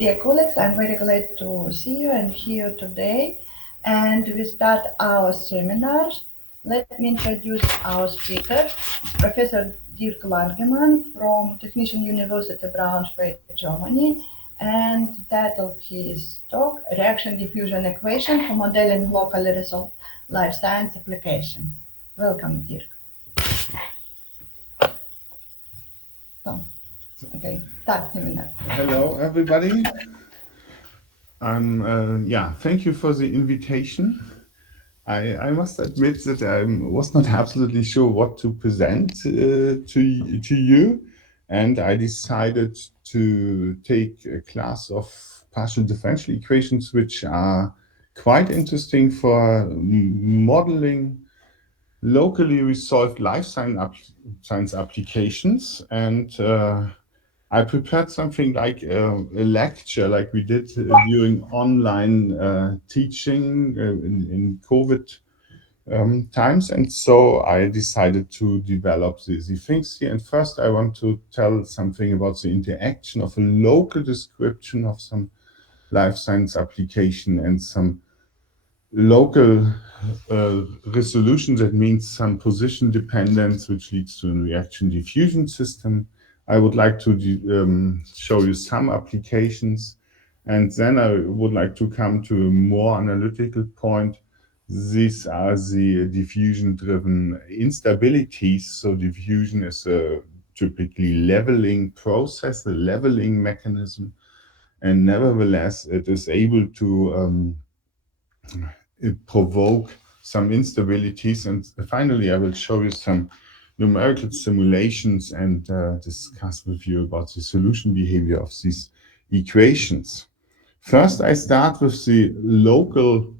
Dear colleagues, I'm very glad to see you and hear you today. And we start our seminars. Let me introduce our speaker, Professor Dirk Langemann from Technician University of Braunschweig, Germany. And the title of his talk, Reaction-Diffusion Equation for Modeling Locally Resolved Life Science Application. Welcome, Dirk. So, okay, start seminar. Hello, everybody. Thank you for the invitation. I must admit that I was not absolutely sure what to present to you, and I decided to take a class of partial differential equations, which are quite interesting for modeling locally resolved life science applications. And I prepared something like a lecture, like we did during online teaching in COVID times. And so I decided to develop the things here. And first, I want to tell something about the interaction of a local description of some life science application and some local resolution. That means some position dependence, which leads to a reaction diffusion system. I would like to show you some applications, and then I would like to come to a more analytical point. These are the diffusion-driven instabilities. So diffusion is a typically leveling process, a leveling mechanism, and nevertheless, it is able to provoke some instabilities. And finally, I will show you some numerical simulations and discuss with you about the solution behavior of these equations. First, I start with the local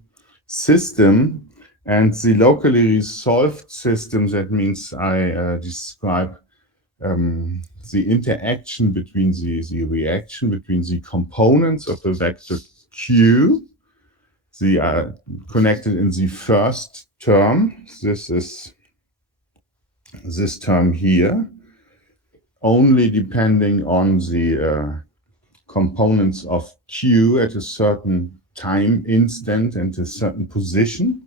system and the locally resolved system. That means I describe the interaction between the reaction between the components of the vector Q. They are connected in the first term. This is this term here, only depending on the components of Q at a certain time instant and a certain position.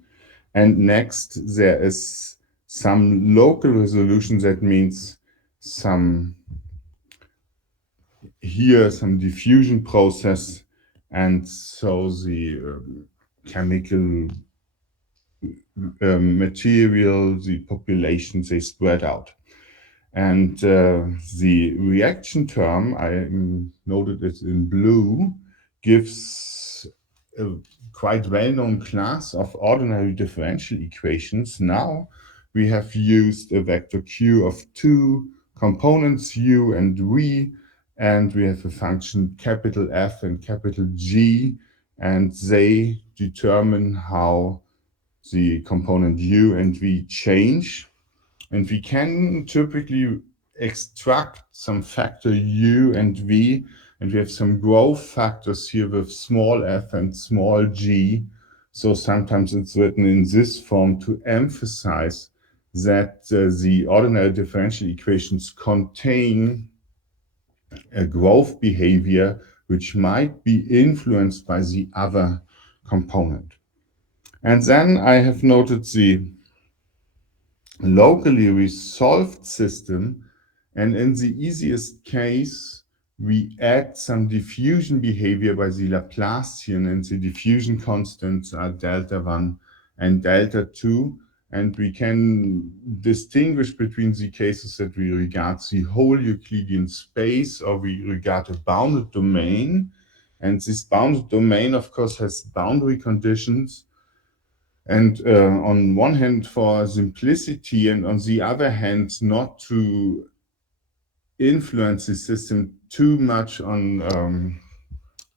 And next, there is some local resolution. That means some diffusion process, and so the chemical material, the populations, they spread out. And the reaction term, I noted it in blue, gives a quite well-known class of ordinary differential equations. Now we have used a vector Q of two components, U and V, and we have a function capital F and capital G, and they determine how the component U and V change. And we can typically extract some factor U and V, and we have some growth factors here with small f and small g. So sometimes it's written in this form to emphasize that the ordinary differential equations contain a growth behavior which might be influenced by the other component. And then I have noted the locally resolved system, and in the easiest case, we add some diffusion behavior by the Laplacian, and the diffusion constants are delta 1 and delta 2. And we can distinguish between the cases that we regard the whole Euclidean space or we regard a bounded domain. And this bounded domain, of course, has boundary conditions. And on one hand, for simplicity, and on the other hand, not to influence the system too much on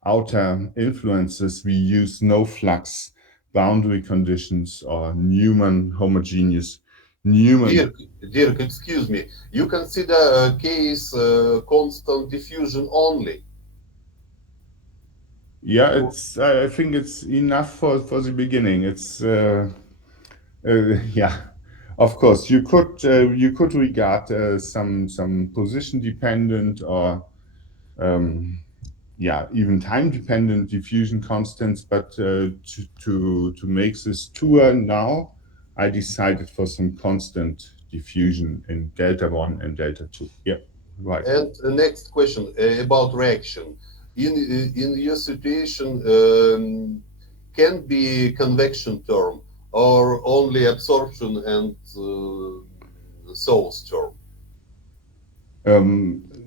outer influences, we use no flux boundary conditions or Newman homogeneous Newman. Dirk, excuse me. You consider case constant diffusion only? Yeah, it's. I think it's enough for the beginning. It's. Yeah, of course, you could regard some position dependent or yeah, even time-dependent diffusion constants, but to make this tour now, I decided for some constant diffusion in delta 1 and delta 2. Yeah, right. And next question about reaction. In your situation, can be convection term or only absorption and source term?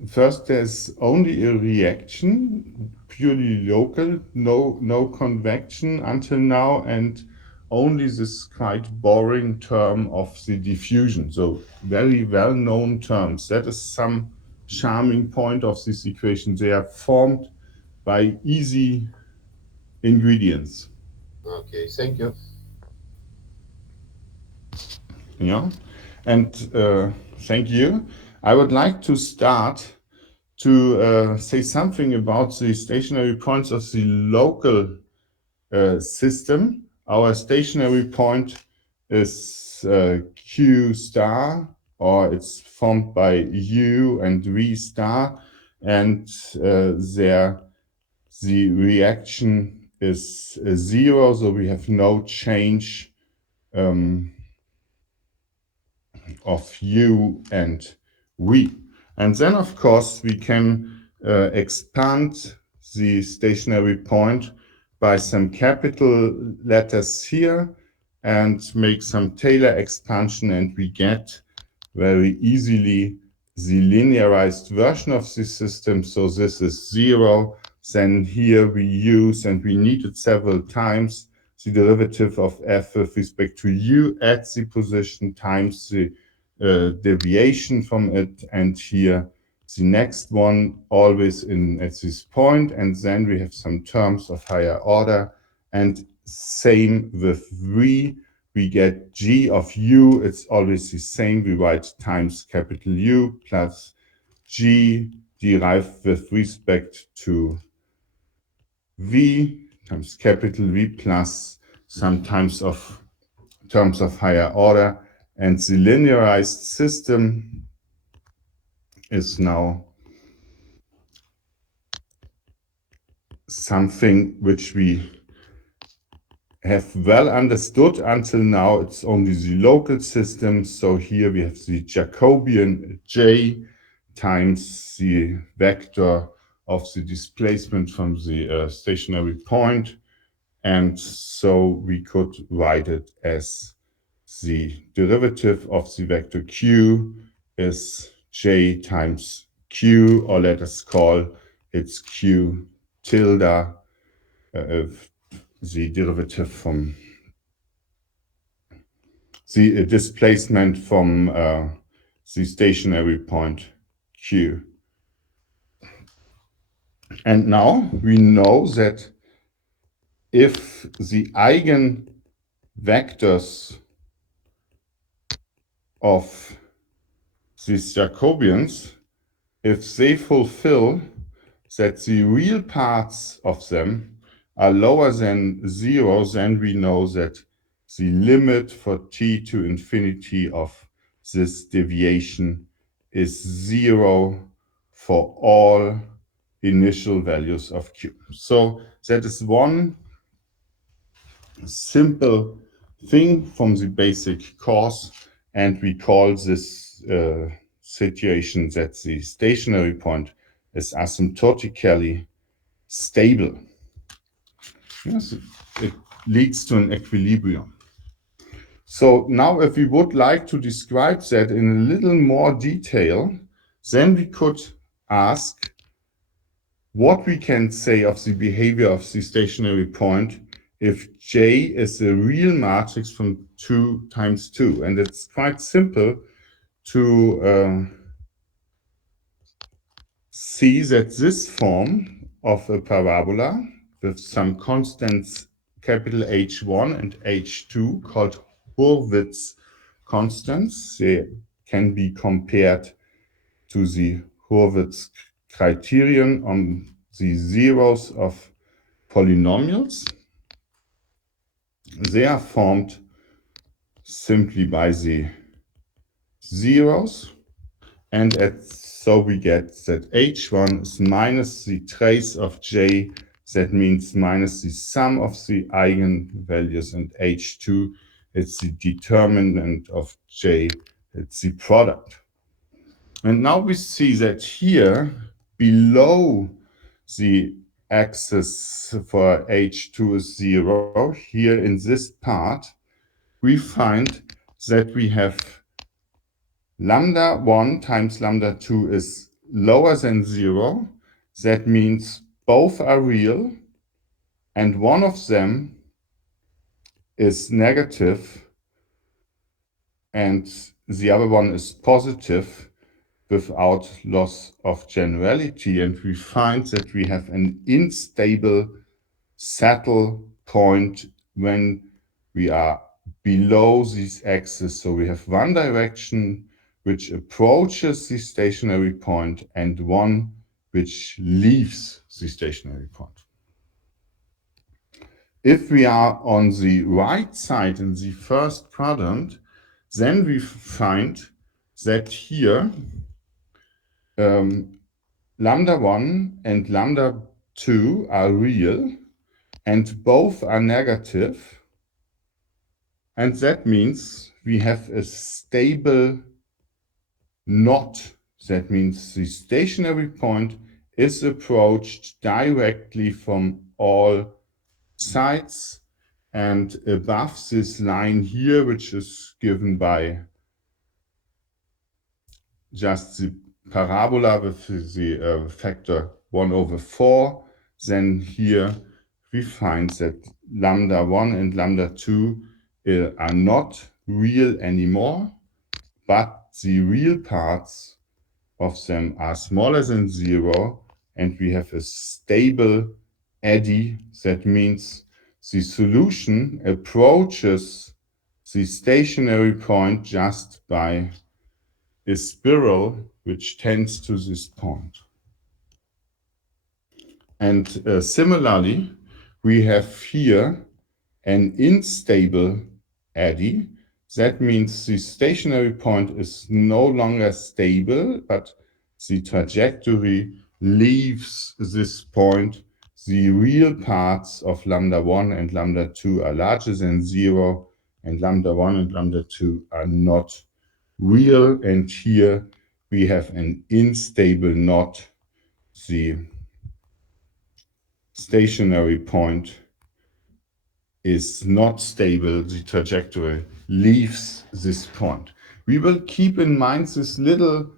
First, there's only a reaction, purely local, no convection until now, and only this quite boring term of the diffusion. So very well-known terms. That is some charming point of this equation. They are formed by easy ingredients. Okay, thank you. Yeah, and thank you. I would like to start to say something about the stationary points of the local system. Our stationary point is Q star, or it's formed by U and V star, and there the reaction is zero, so we have no change of U and V. And then, of course, we can expand the stationary point by some capital letters here and make some Taylor expansion, and we get very easily the linearized version of the system. So this is zero. Then here we use, and we need it several times, the derivative of f with respect to u at the position times the deviation from it, and here the next one always at this point, and then we have some terms of higher order, and same with v. We get g of u, it's always the same. We write times capital U plus g derived with respect to v times capital V plus some terms of higher order. And the linearized system is now something which we have well understood until now. It's only the local system. So here we have the Jacobian J times the vector of the displacement from the stationary point. And so we could write it as the derivative of the vector q is j times q, or let us call it's q tilde, the derivative from the displacement from the stationary point q. And now we know that if the eigenvectors of these Jacobians, if they fulfill that the real parts of them are lower than zero, then we know that the limit for t to infinity of this deviation is zero for all initial values of q. So that is one simple thing from the basic course, and we call this situation that the stationary point is asymptotically stable. Yes, it leads to an equilibrium. So now if we would like to describe that in a little more detail, then we could ask what we can say of the behavior of the stationary point if J is a real matrix from 2 times 2. And it's quite simple to see that this form of a parabola with some constants capital H1 and H2 called Hurwitz constants, they can be compared to the Hurwitz criterion on the zeros of polynomials. They are formed simply by the zeros, And so we get that H1 is minus the trace of J, that means minus the sum of the eigenvalues, and H2, it's the determinant of J, it's the product. And now we see that here, below the axis for H2 is 0, here in this part, we find that we have lambda 1 times lambda 2 is lower than 0. That means both are real, and one of them is negative, and the other one is positive without loss of generality. And we find that we have an unstable saddle point when we are below this axis. So we have one direction which approaches the stationary point and one which leaves the stationary point. If we are on the right side in the first product, then we find that here lambda 1 and lambda 2 are real and both are negative. And that means we have a stable knot. That means the stationary point is approached directly from all sides. And above this line here, which is given by just the parabola with the factor 1/4, then here we find that lambda 1 and lambda 2 are not real anymore, but the real parts of them are smaller than 0, and we have a stable eddy. That means the solution approaches the stationary point just by a spiral which tends to this point. And similarly, we have here an unstable eddy. That means the stationary point is no longer stable, but the trajectory leaves this point. The real parts of lambda 1 and lambda 2 are larger than 0, and lambda 1 and lambda 2 are not real. And here we have an unstable knot. The stationary point is not stable, the trajectory leaves this point. We will keep in mind this little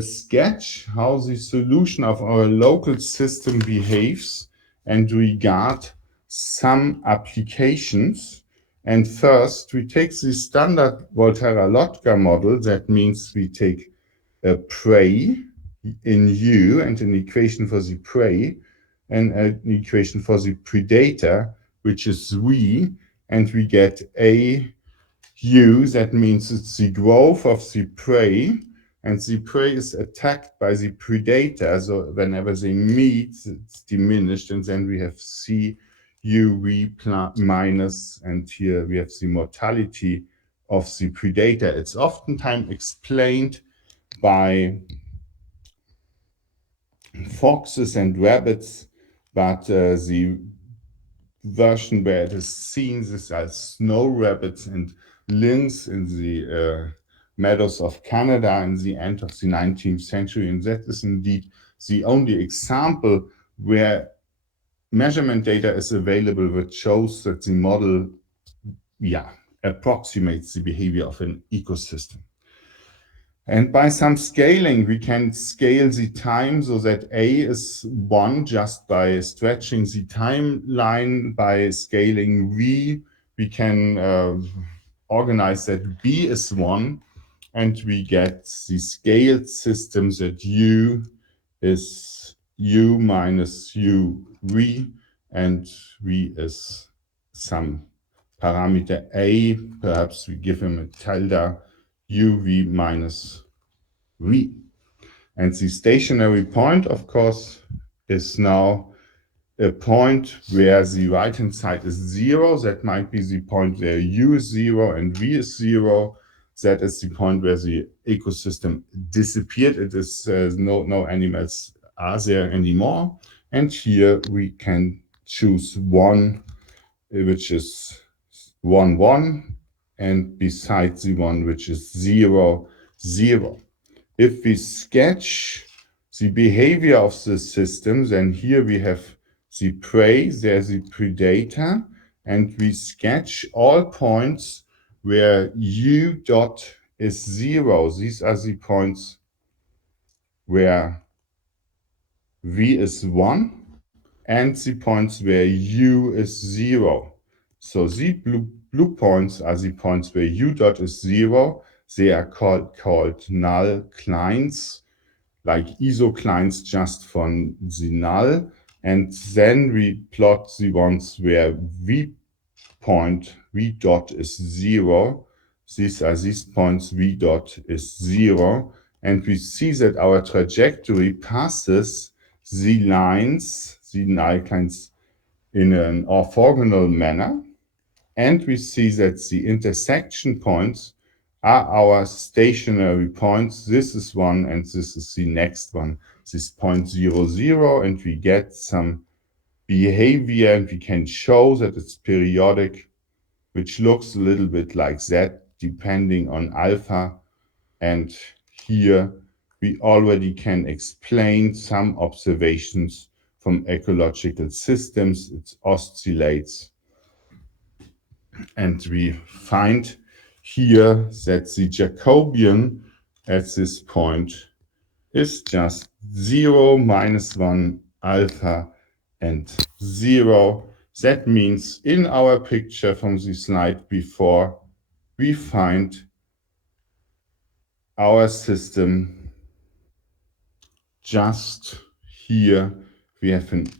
sketch, how the solution of our local system behaves, and regard some applications. And first, we take the standard Volterra-Lotka model. That means we take a prey in U and an equation for the prey, and an equation for the predator, which is V, and we get A U. That means it's the growth of the prey, and the prey is attacked by the predator. So whenever they meet, it's diminished, and then we have C U V minus, and here we have the mortality of the predator. It's oftentimes explained by foxes and rabbits, but the version where it is seen this as snow rabbits and lynx in the meadows of Canada in the end of the 19th century. And that is indeed the only example where measurement data is available which shows that the model approximates the behavior of an ecosystem. And by some scaling, we can scale the time so that A is 1 just by stretching the timeline. By scaling V, we can organize that B is 1, and we get the scaled system that U is U minus UV, and V is some parameter A. Perhaps we give him a tilde UV minus V. And the stationary point, of course, is now a point where the right-hand side is 0. That might be the point where U is 0 and V is 0. that is the point where the ecosystem disappeared. It is no animals are there anymore. And here we can choose one, which is 1, 1, and besides the one which is 0, 0. If we sketch the behavior of the system, then here we have the prey, there's the predator, and we sketch all points where u dot is 0. These are the points where v is 1 and the points where u is 0. So the blue points are the points where u dot is 0. They are called null clines, like isoclines just from the null. And then we plot the ones where v dot is 0. These are these points v dot is 0. And we see that our trajectory passes the lines, the null lines, in an orthogonal manner. And we see that the intersection points are our stationary points. This is one, and this is the next one. This point 0, 0, and we get some behavior, and we can show that it's periodic, which looks a little bit like that, depending on alpha. And here we already can explain some observations from ecological systems. It oscillates. And we find here that the Jacobian at this point is just 0, -1, alpha, and 0. That means in our picture from the slide before, we find our system just here. We have the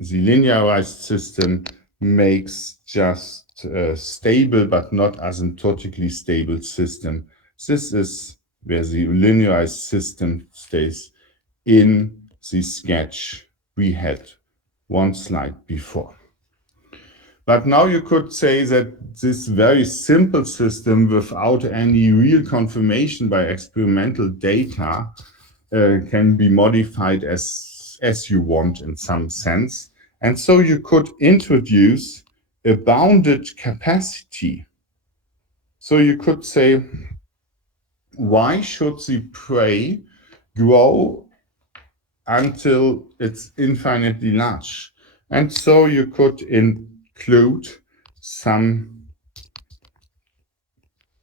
linearized system makes just a stable but not asymptotically stable system. This is where the linearized system stays in the sketch we had one slide before. But now you could say that this very simple system without any real confirmation by experimental data can be modified as you want in some sense. And so you could introduce a bounded capacity. So you could say, why should the prey grow until it's infinitely large? And so you could include some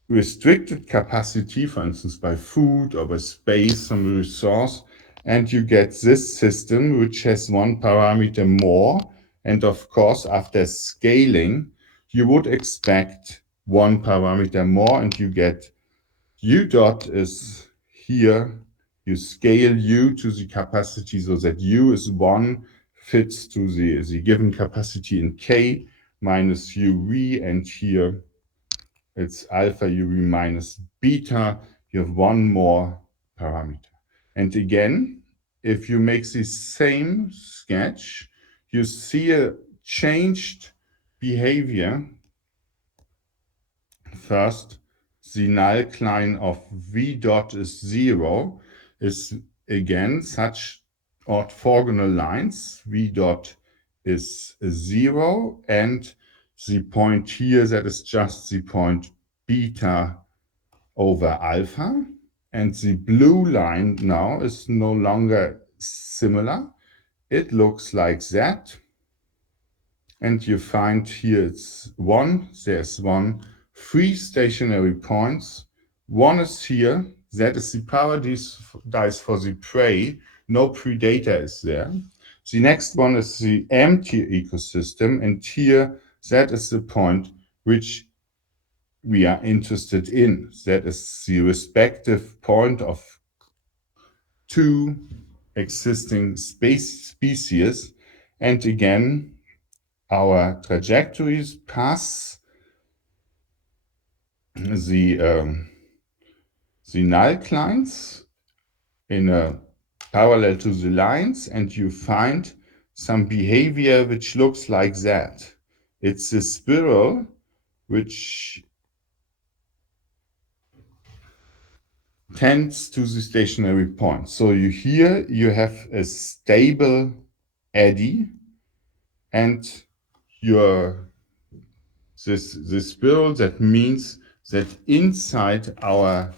restricted capacity, for instance, by food or by space, some resource, and you get this system which has one parameter more. And of course, after scaling, you would expect one parameter more, and you get u dot is here. You scale u to the capacity so that u is 1, fits to the given capacity in k minus uv, and here it's alpha uv minus beta. You have one more parameter. And again, if you make the same sketch, you see a changed behavior. First, the null cline of v dot is 0 is again such orthogonal lines. V dot is 0, and the point here, that is just the point beta over alpha. And the blue line now is no longer similar. It looks like that. And you find here it's 1, there's 1, 3 stationary points. 1 is here, that is the paradise for the prey. No predator is there. The next one is the empty ecosystem, and here that is the point which we are interested in. That is the respective point of 2 existing species. And again, our trajectories pass the null clines in a parallel to the lines, and you find some behavior which looks like that. It's a spiral which tends to the stationary point. So here you have a stable eddy, and this spiral, that means that inside our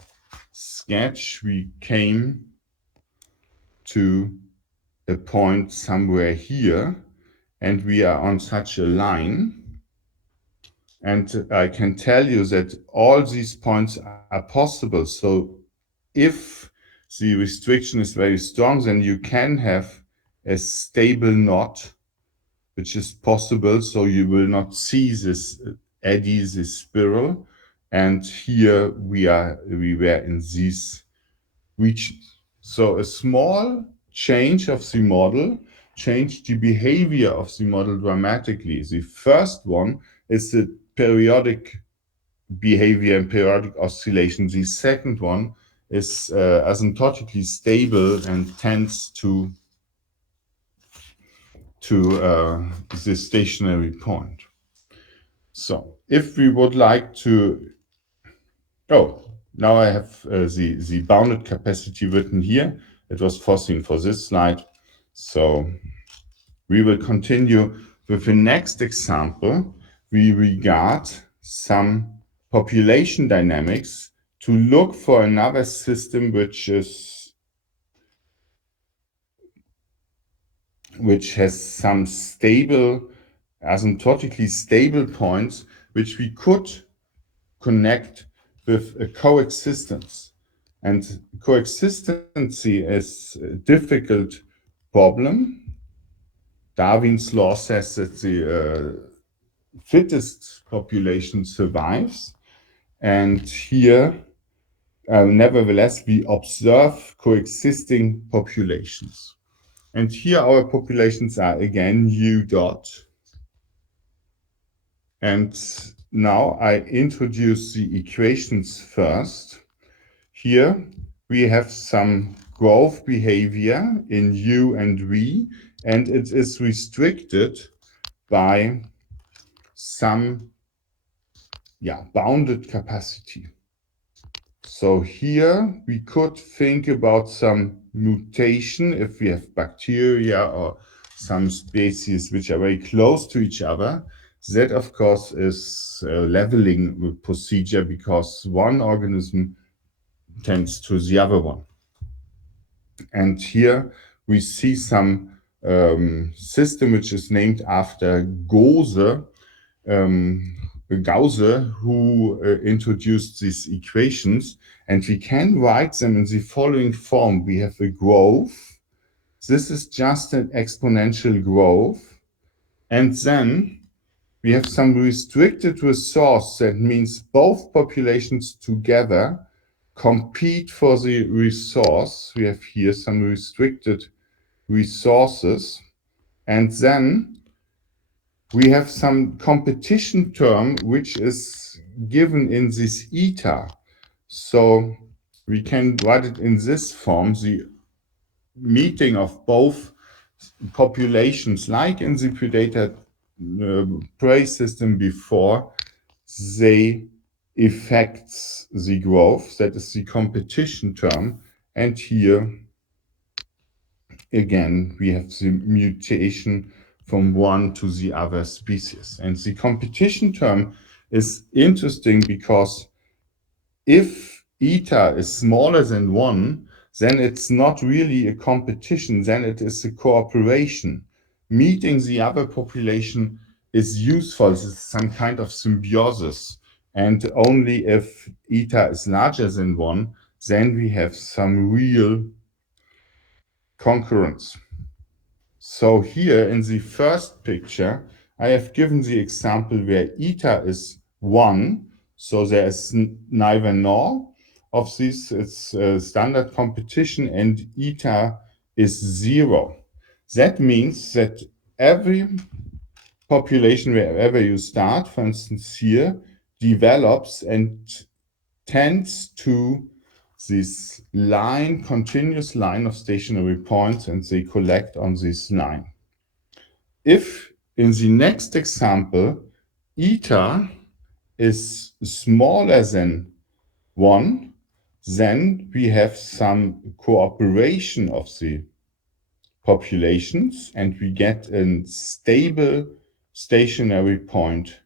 sketch we came to a point somewhere here, and we are on such a line. And I can tell you that all these points are possible. So if the restriction is very strong, then you can have a stable knot, which is possible. So you will not see this eddy, this spiral. And here we were in these regions. So a small change of the model changed the behavior of the model dramatically. The first one is the periodic behavior and periodic oscillation. The second one is asymptotically stable and tends to the stationary point. So if we would like to, now I have the bounded capacity written here. It was foreseen for this slide. So we will continue with the next example. We regard some population dynamics to look for another system which has some stable, asymptotically stable points, which we could connect with a coexistence. And coexistency is a difficult problem. Darwin's law says that the fittest population survives. And here, nevertheless, we observe coexisting populations. And here our populations are again U dot. And now I introduce the equations first. Here we have some growth behavior in U and V, and it is restricted by some bounded capacity. So here we could think about some mutation if we have bacteria or some species which are very close to each other. That, of course, is a leveling procedure because one organism tends to the other one. And here we see some system which is named after Gause, who introduced these equations, and we can write them in the following form. We have a growth. This is just an exponential growth. And then we have some restricted resource. That means both populations together compete for the resource. We have here some restricted resources. And then we have some competition term which is given in this eta. So we can write it in this form, the meeting of both populations, like in the predator prey system before, they affects the growth. That is the competition term. And here again we have the mutation from one to the other species. And the competition term is interesting because if eta is smaller than 1, then it's not really a competition, then it is a cooperation. Meeting the other population is useful, it's some kind of symbiosis. And only if eta is larger than 1, then we have some real concurrence. So here in the first picture, I have given the example where eta is 1, so there is neither nor of this. It's a standard competition, and eta is 0. That means that every population, wherever you start, for instance here, develops and tends to this line, continuous line of stationary points, and they collect on this line. If in the next example, eta is smaller than 1, then we have some cooperation of the populations, and we get a stable stationary point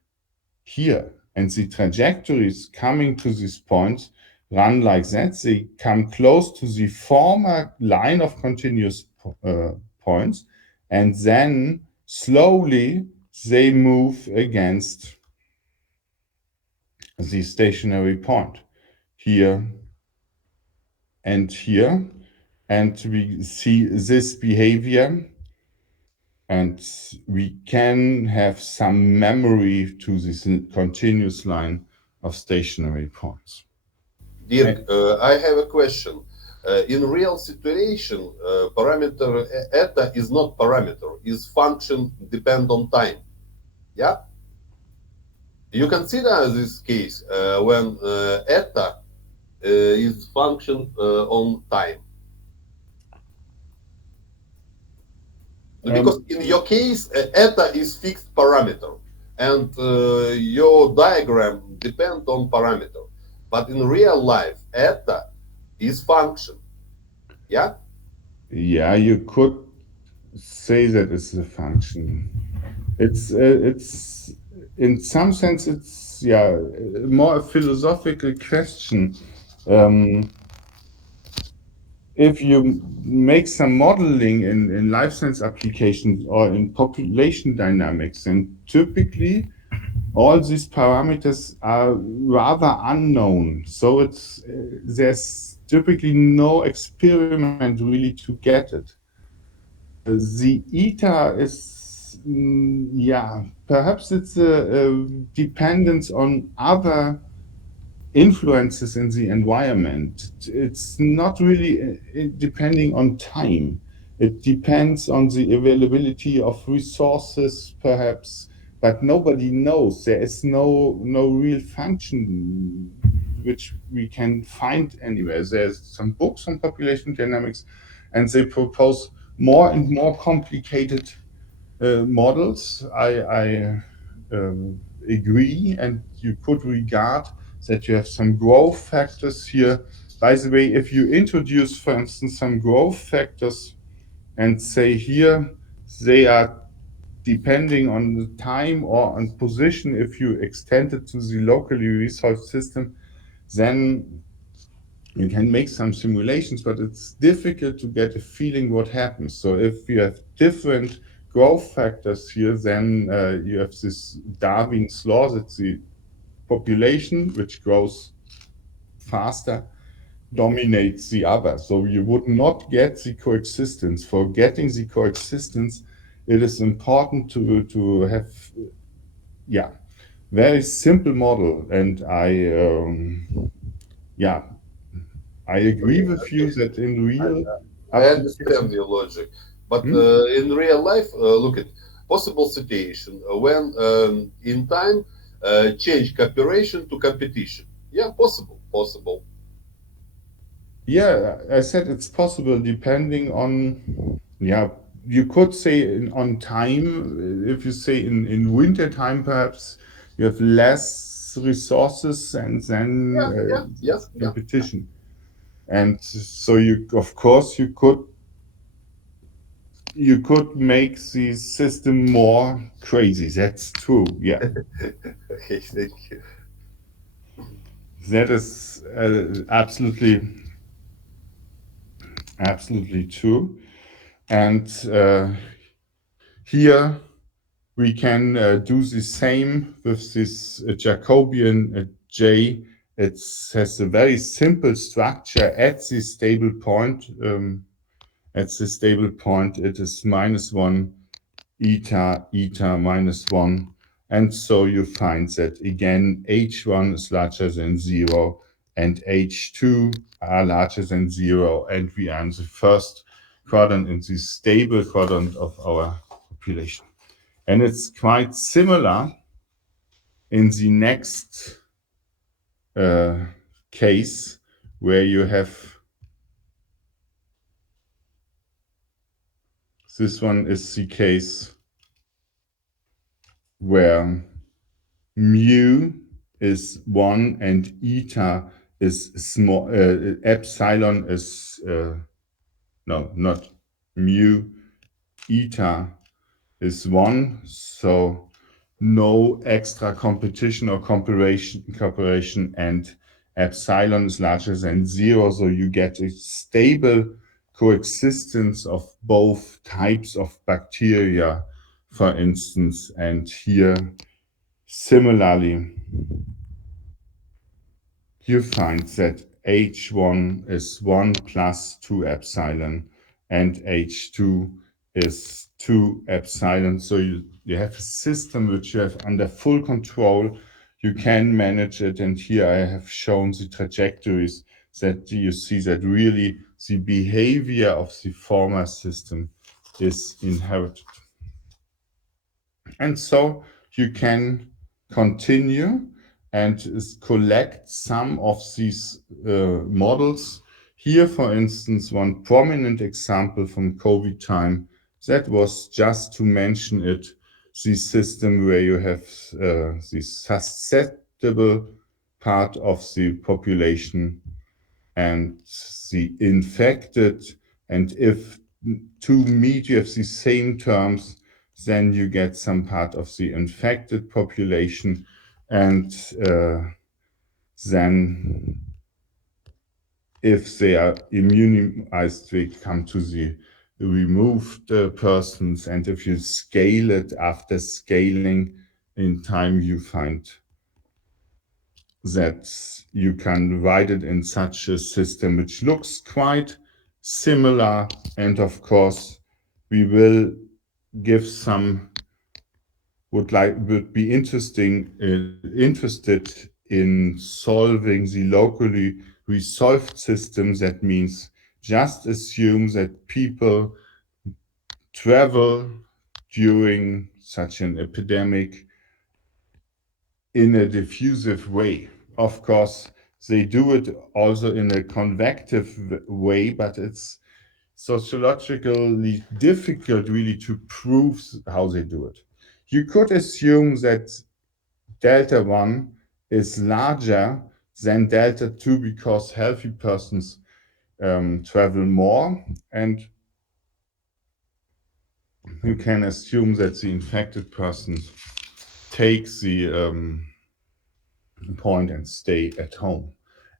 here. And the trajectories coming to this point run like that. They come close to the former line of continuous points, and then slowly they move against the stationary point here and here. And we see this behavior, and we can have some memory to this continuous line of stationary points. Dirk, I have a question. In real situation, parameter eta is not parameter, is function depend on time. Yeah? You consider this case when eta is function on time. Because in your case, eta is fixed parameter, and your diagram depend on parameter. But in real life, eta is function. Yeah? Yeah, you could say that it's a function. It's in some sense, it's more a philosophical question. If you make some modeling in life science applications or in population dynamics, then typically all these parameters are rather unknown. So it's there's typically no experiment really to get it. The eta is, perhaps it's a dependence on other influences in the environment. It's not really depending on time. It depends on the availability of resources, perhaps, but nobody knows. There is no real function which we can find anywhere. There's some books on population dynamics, and they propose more and more complicated models. I agree, and you could regard that you have some growth factors here. By the way, if you introduce, for instance, some growth factors and say here they are depending on the time or on position, if you extend it to the locally resolved system, then you can make some simulations, but it's difficult to get a feeling what happens. So if you have different growth factors here, then you have this Darwin's law that the population, which grows faster, dominates the other. So you would not get the coexistence. For getting the coexistence, it is important to have, very simple model. And I agree with you that in real I understand your logic, but in real life, look at possible situation when in time change cooperation to competition. Yeah, possible. Yeah, I said it's possible depending on, you could say on time. If you say in winter time, perhaps you have less resources and then competition. And so of course, you could make the system more crazy. That's true. Yeah. Okay, thank you. That is absolutely true. And here we can do the same with this Jacobian J. It has a very simple structure at this stable point. At the stable point, it is -1 eta -1. And so you find that again, H1 is larger than 0 and H2 are larger than 0. And we are in the first quadrant, in the stable quadrant of our population. And it's quite similar in the next case where you have, this one is the case where mu is 1 and eta is small, epsilon is, no, not mu, eta is 1, so no extra competition or cooperation, and epsilon is larger than 0, so you get a stable coexistence of both types of bacteria, for instance. And here, similarly, you find that H1 is 1 plus 2 epsilon, and H2 is 2 epsilon. So you have a system which you have under full control. You can manage it. And here I have shown the trajectories that you see that really the behavior of the former system is inherited. And so you can continue and collect some of these models. Here, for instance, one prominent example from COVID time, that was, just to mention it, the system where you have the susceptible part of the population and the infected, and if two meet, you have the same terms, then you get some part of the infected population, and then if they are immunized, we come to the removed persons, and if you scale it, after scaling in time, you find that you can write it in such a system which looks quite similar. And of course, we will give some, would be interested in solving the locally resolved systems. That means just assume that people travel during such an epidemic in a diffusive way. Of course, they do it also in a convective way, but it's sociologically difficult really to prove how they do it. You could assume that delta 1 is larger than delta 2 because healthy persons travel more, and you can assume that the infected person takes the point and stay at home.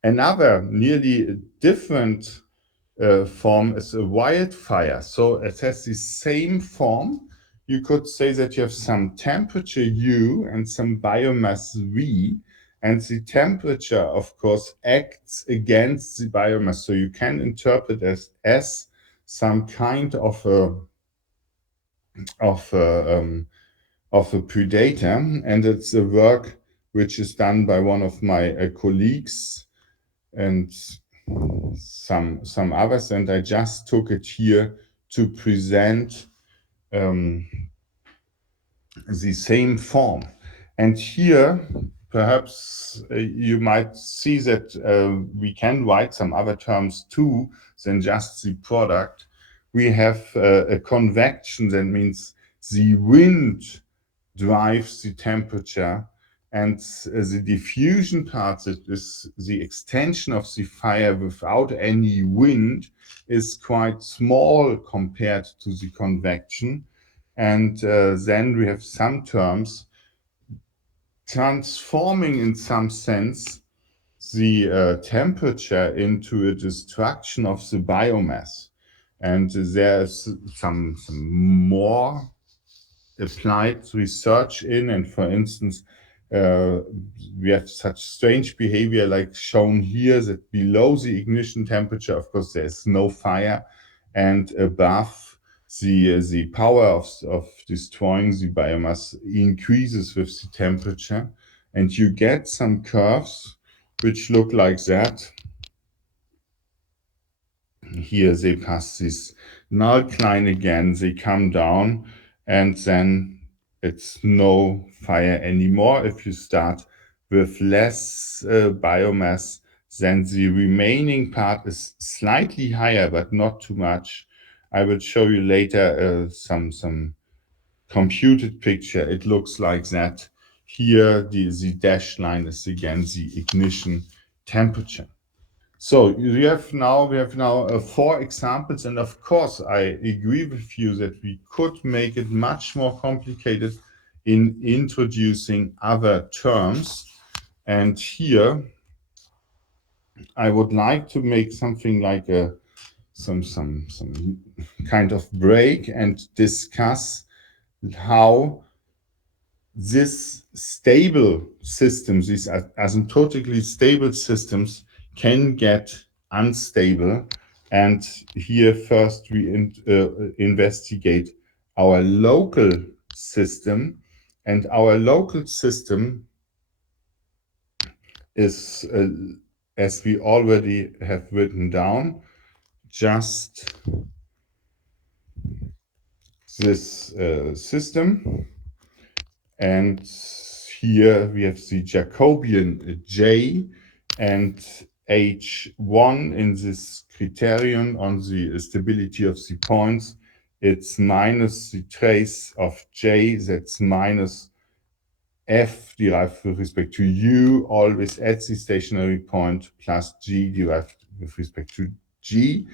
Another nearly different form is a wildfire. So it has the same form. You could say that you have some temperature U and some biomass V, and the temperature, of course, acts against the biomass. So you can interpret it as some kind of a predator, and it's a work which is done by one of my colleagues and some others, and I just took it here to present the same form. And here, perhaps you might see that we can write some other terms too than just the product. We have a convection, that means the wind drives the temperature, and the diffusion part, that is the extension of the fire without any wind, is quite small compared to the convection. And then we have some terms transforming in some sense the temperature into a destruction of the biomass. And there's some more applied research in, and for instance, we have such strange behavior like shown here, that below the ignition temperature, of course, there's no fire, and above the power of destroying the biomass increases with the temperature, and you get some curves which look like that. Here they pass this null line again, they come down, and then it's no fire anymore. If you start with less biomass, then the remaining part is slightly higher, but not too much. I will show you later some computed picture. It looks like that. Here the dashed line is again the ignition temperature. So we have now 4 examples, and of course I agree with you that we could make it much more complicated in introducing other terms. And here I would like to make something like some kind of break and discuss how this stable systems, these asymptotically stable systems, can get unstable. And here first we investigate our local system. And our local system is, as we already have written down, just this system. And here we have the Jacobian J, and H1 in this criterion on the stability of the points. It's minus the trace of J, that's minus F derived with respect to U, always at the stationary point, plus G derived with respect to G.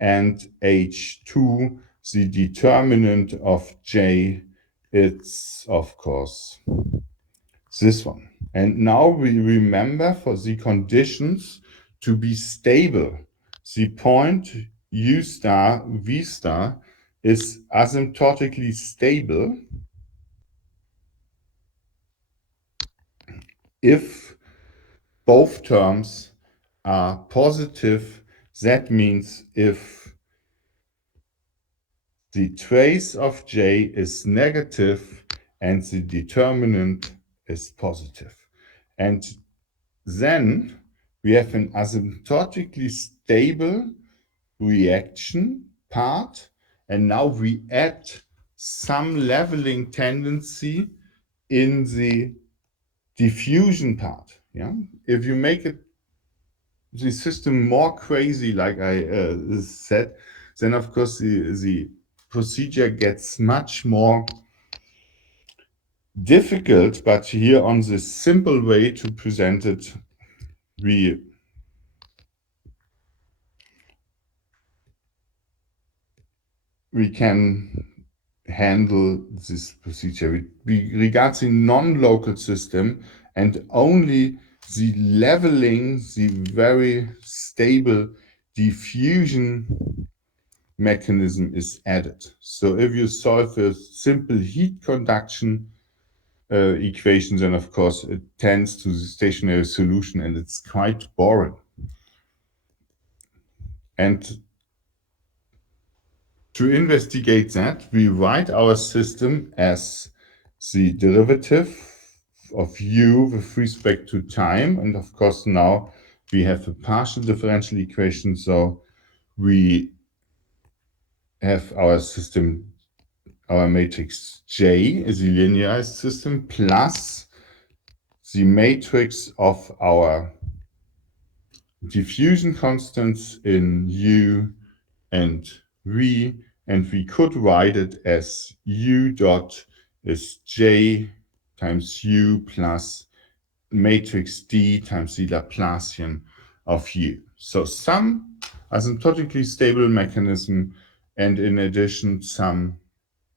And H2, the determinant of J, it's of course this one. And now we remember for the conditions to be stable, the point U star, V star is asymptotically stable if both terms are positive. That means if the trace of J is negative and the determinant is positive. And then we have an asymptotically stable reaction part, and now we add some leveling tendency in the diffusion part. Yeah, if you make it the system more crazy, like I said, then of course the procedure gets much more difficult. But here on this simple way to present it, we can handle this procedure. We regard the non-local system, and only the leveling, the very stable diffusion mechanism is added. So if you solve a simple heat conduction equation, then of course it tends to the stationary solution, and it's quite boring. And to investigate that, we write our system as the derivative of U with respect to time. And of course, now we have a partial differential equation. So we have our system, our matrix J is a linearized system plus the matrix of our diffusion constants in U and V, and we could write it as U dot is J times U plus matrix D times the Laplacian of U. So some asymptotically stable mechanism, and in addition some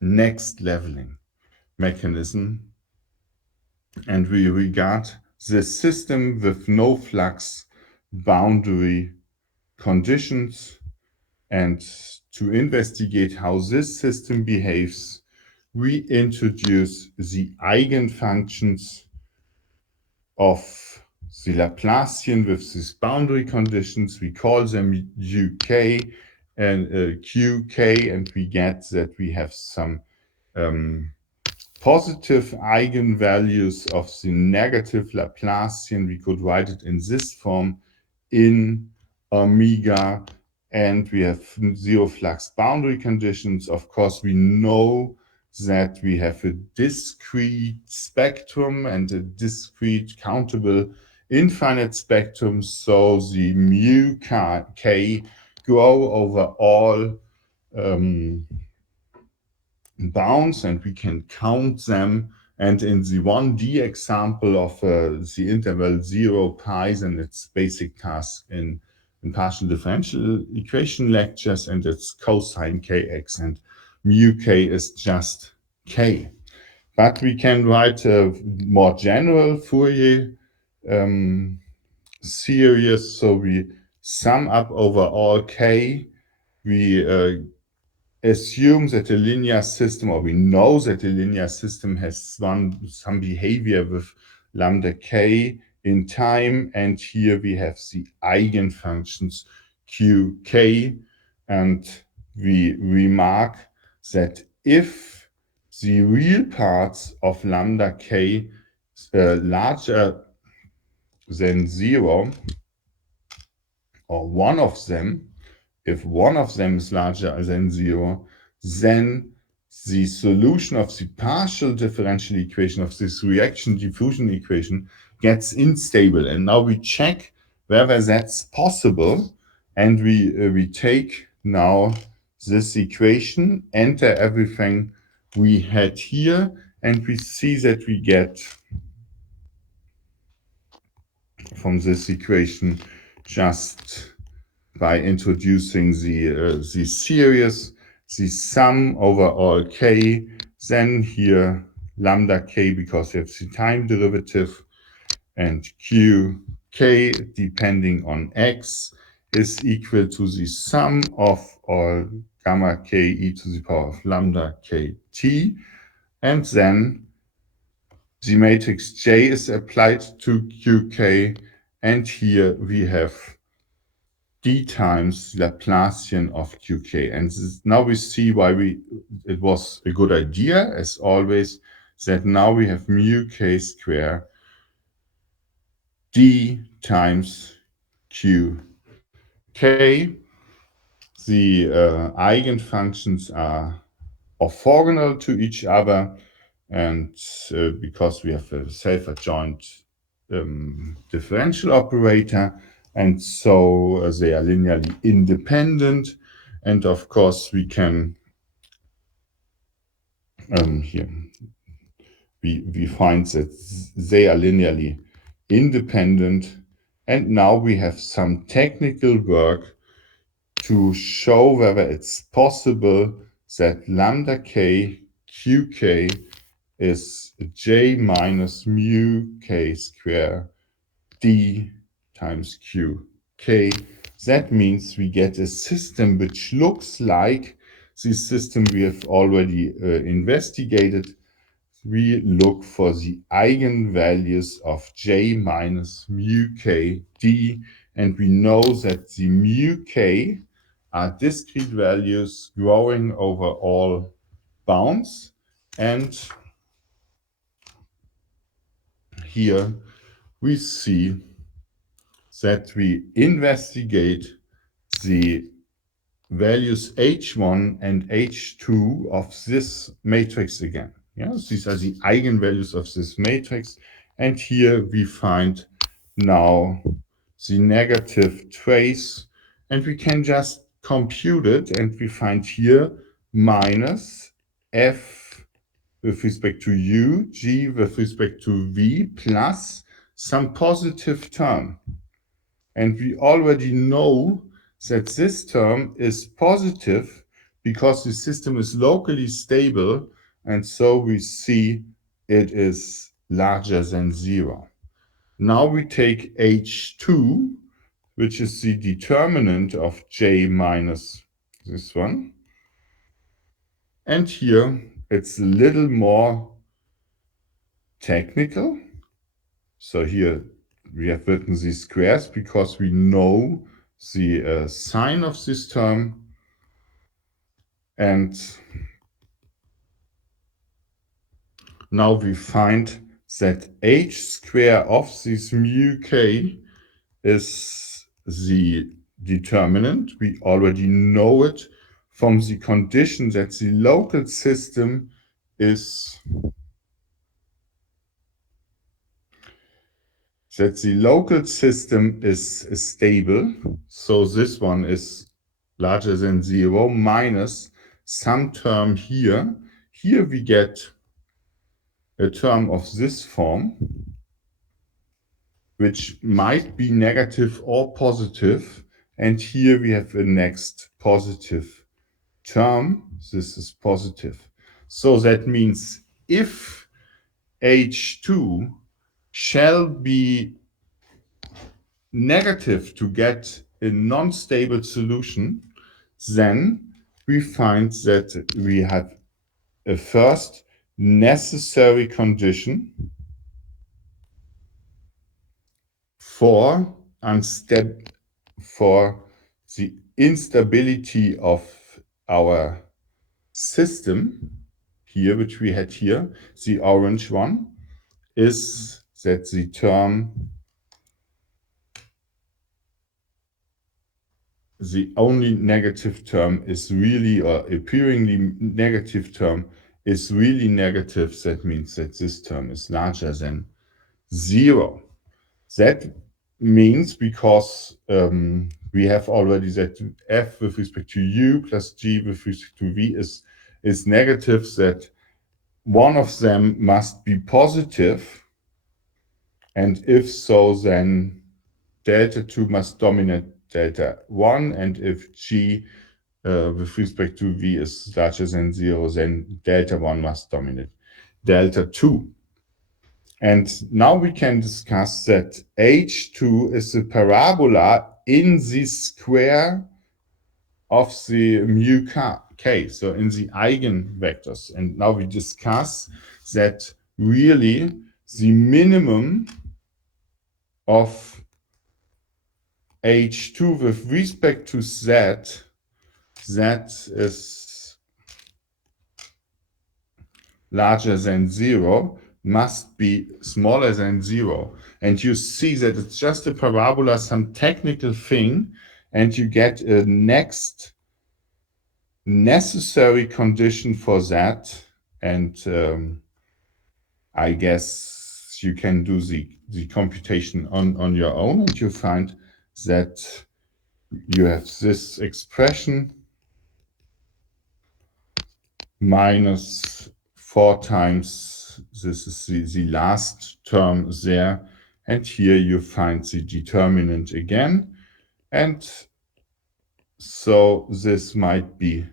next leveling mechanism. And we regard the system with no flux boundary conditions. And to investigate how this system behaves, we introduce the eigenfunctions of the Laplacian with these boundary conditions. We call them UK and QK, and we get that we have some positive eigenvalues of the negative Laplacian. We could write it in this form in omega, and we have zero flux boundary conditions. Of course, we know that we have a discrete spectrum and a discrete countable infinite spectrum, so the mu k grow over all bounds, and we can count them And in the 1D example of the interval 0 pi, then it's basic task in partial differential equation lectures, and it's cosine kx, and mu k is just k. But we can write a more general Fourier series. So we sum up over all k. We assume that a linear system, or we know that a linear system has some behavior with lambda k in time. And here we have the eigenfunctions qk. And we remark that if the real parts of lambda k larger than 0, or one of them, if one of them is larger than 0, then the solution of the partial differential equation of this reaction-diffusion equation gets unstable. And now we check whether that's possible. And we take now this equation, enter everything we had here, and we see that we get from this equation, just by introducing the series, the sum over all k, then here lambda k, because we have the time derivative, and qk depending on x is equal to the sum of all gamma k e to the power of lambda kt. And then the matrix J is applied to qk, and here we have d times Laplacian of qk. And now we see why it was a good idea, as always, that now we have mu k square d times qk. The eigenfunctions are orthogonal to each other, and because we have a self-adjoint differential operator, and so they are linearly independent. And of course we can here we find that they are linearly independent. And now we have some technical work to show whether it's possible that lambda k qk is j minus mu k square d times qk. That means we get a system which looks like the system we have already investigated. We look for the eigenvalues of j minus mu k d, and we know that the mu k are discrete values growing over all bounds. And here we see that we investigate the values h1 and h2 of this matrix again. Yes, these are the eigenvalues of this matrix. And here we find now the negative trace, and we can just compute it, and we find here minus f with respect to u, g with respect to v, plus some positive term. And we already know that this term is positive because the system is locally stable, and so we see it is larger than 0. Now we take h2, which is the determinant of j minus this one. And here it's a little more technical. So here we have written these squares because we know the sign of this term. And now we find that h square of this mu k is the determinant. We already know it from the condition that the local system is stable. So this one is larger than 0 minus some term here. Here we get a term of this form, which might be negative or positive. And here we have a next positive term. This is positive. So that means if H2 shall be negative to get a non-stable solution, then we find that we have a first necessary condition for the instability of our system here, which we had here, the orange one, is that the term, the only negative term is really, or appearingly negative term is really negative. That means that this term is larger than 0. That means, because we have already that f with respect to u plus g with respect to v is negative, that one of them must be positive, and if so, then delta 2 must dominate delta 1, and if g with respect to v is larger than 0, then delta 1 must dominate delta 2. And now we can discuss that H2 is a parabola in the square of the mu k, so in the eigenvectors. And now we discuss that really the minimum of H2 with respect to z, that is larger than 0, must be smaller than 0. And you see that it's just a parabola, some technical thing, and you get a next necessary condition for that. And I guess you can do the computation on your own, and you find that you have this expression minus 4 times, this is the last term there, and here you find the determinant again, and so this might be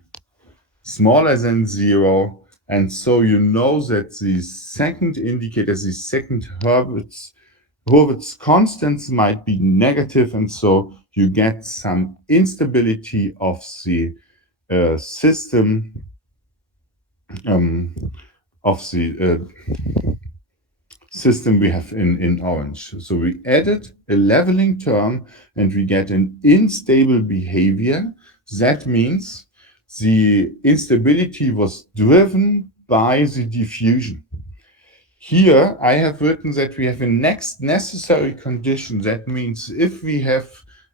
smaller than 0, and so you know that the second indicator, the second Hurwitz constants might be negative, and so you get some instability of the system, system we have in orange. So we added a leveling term and we get an unstable behavior. That means the instability was driven by the diffusion. Here I have written that we have a next necessary condition. That means if we have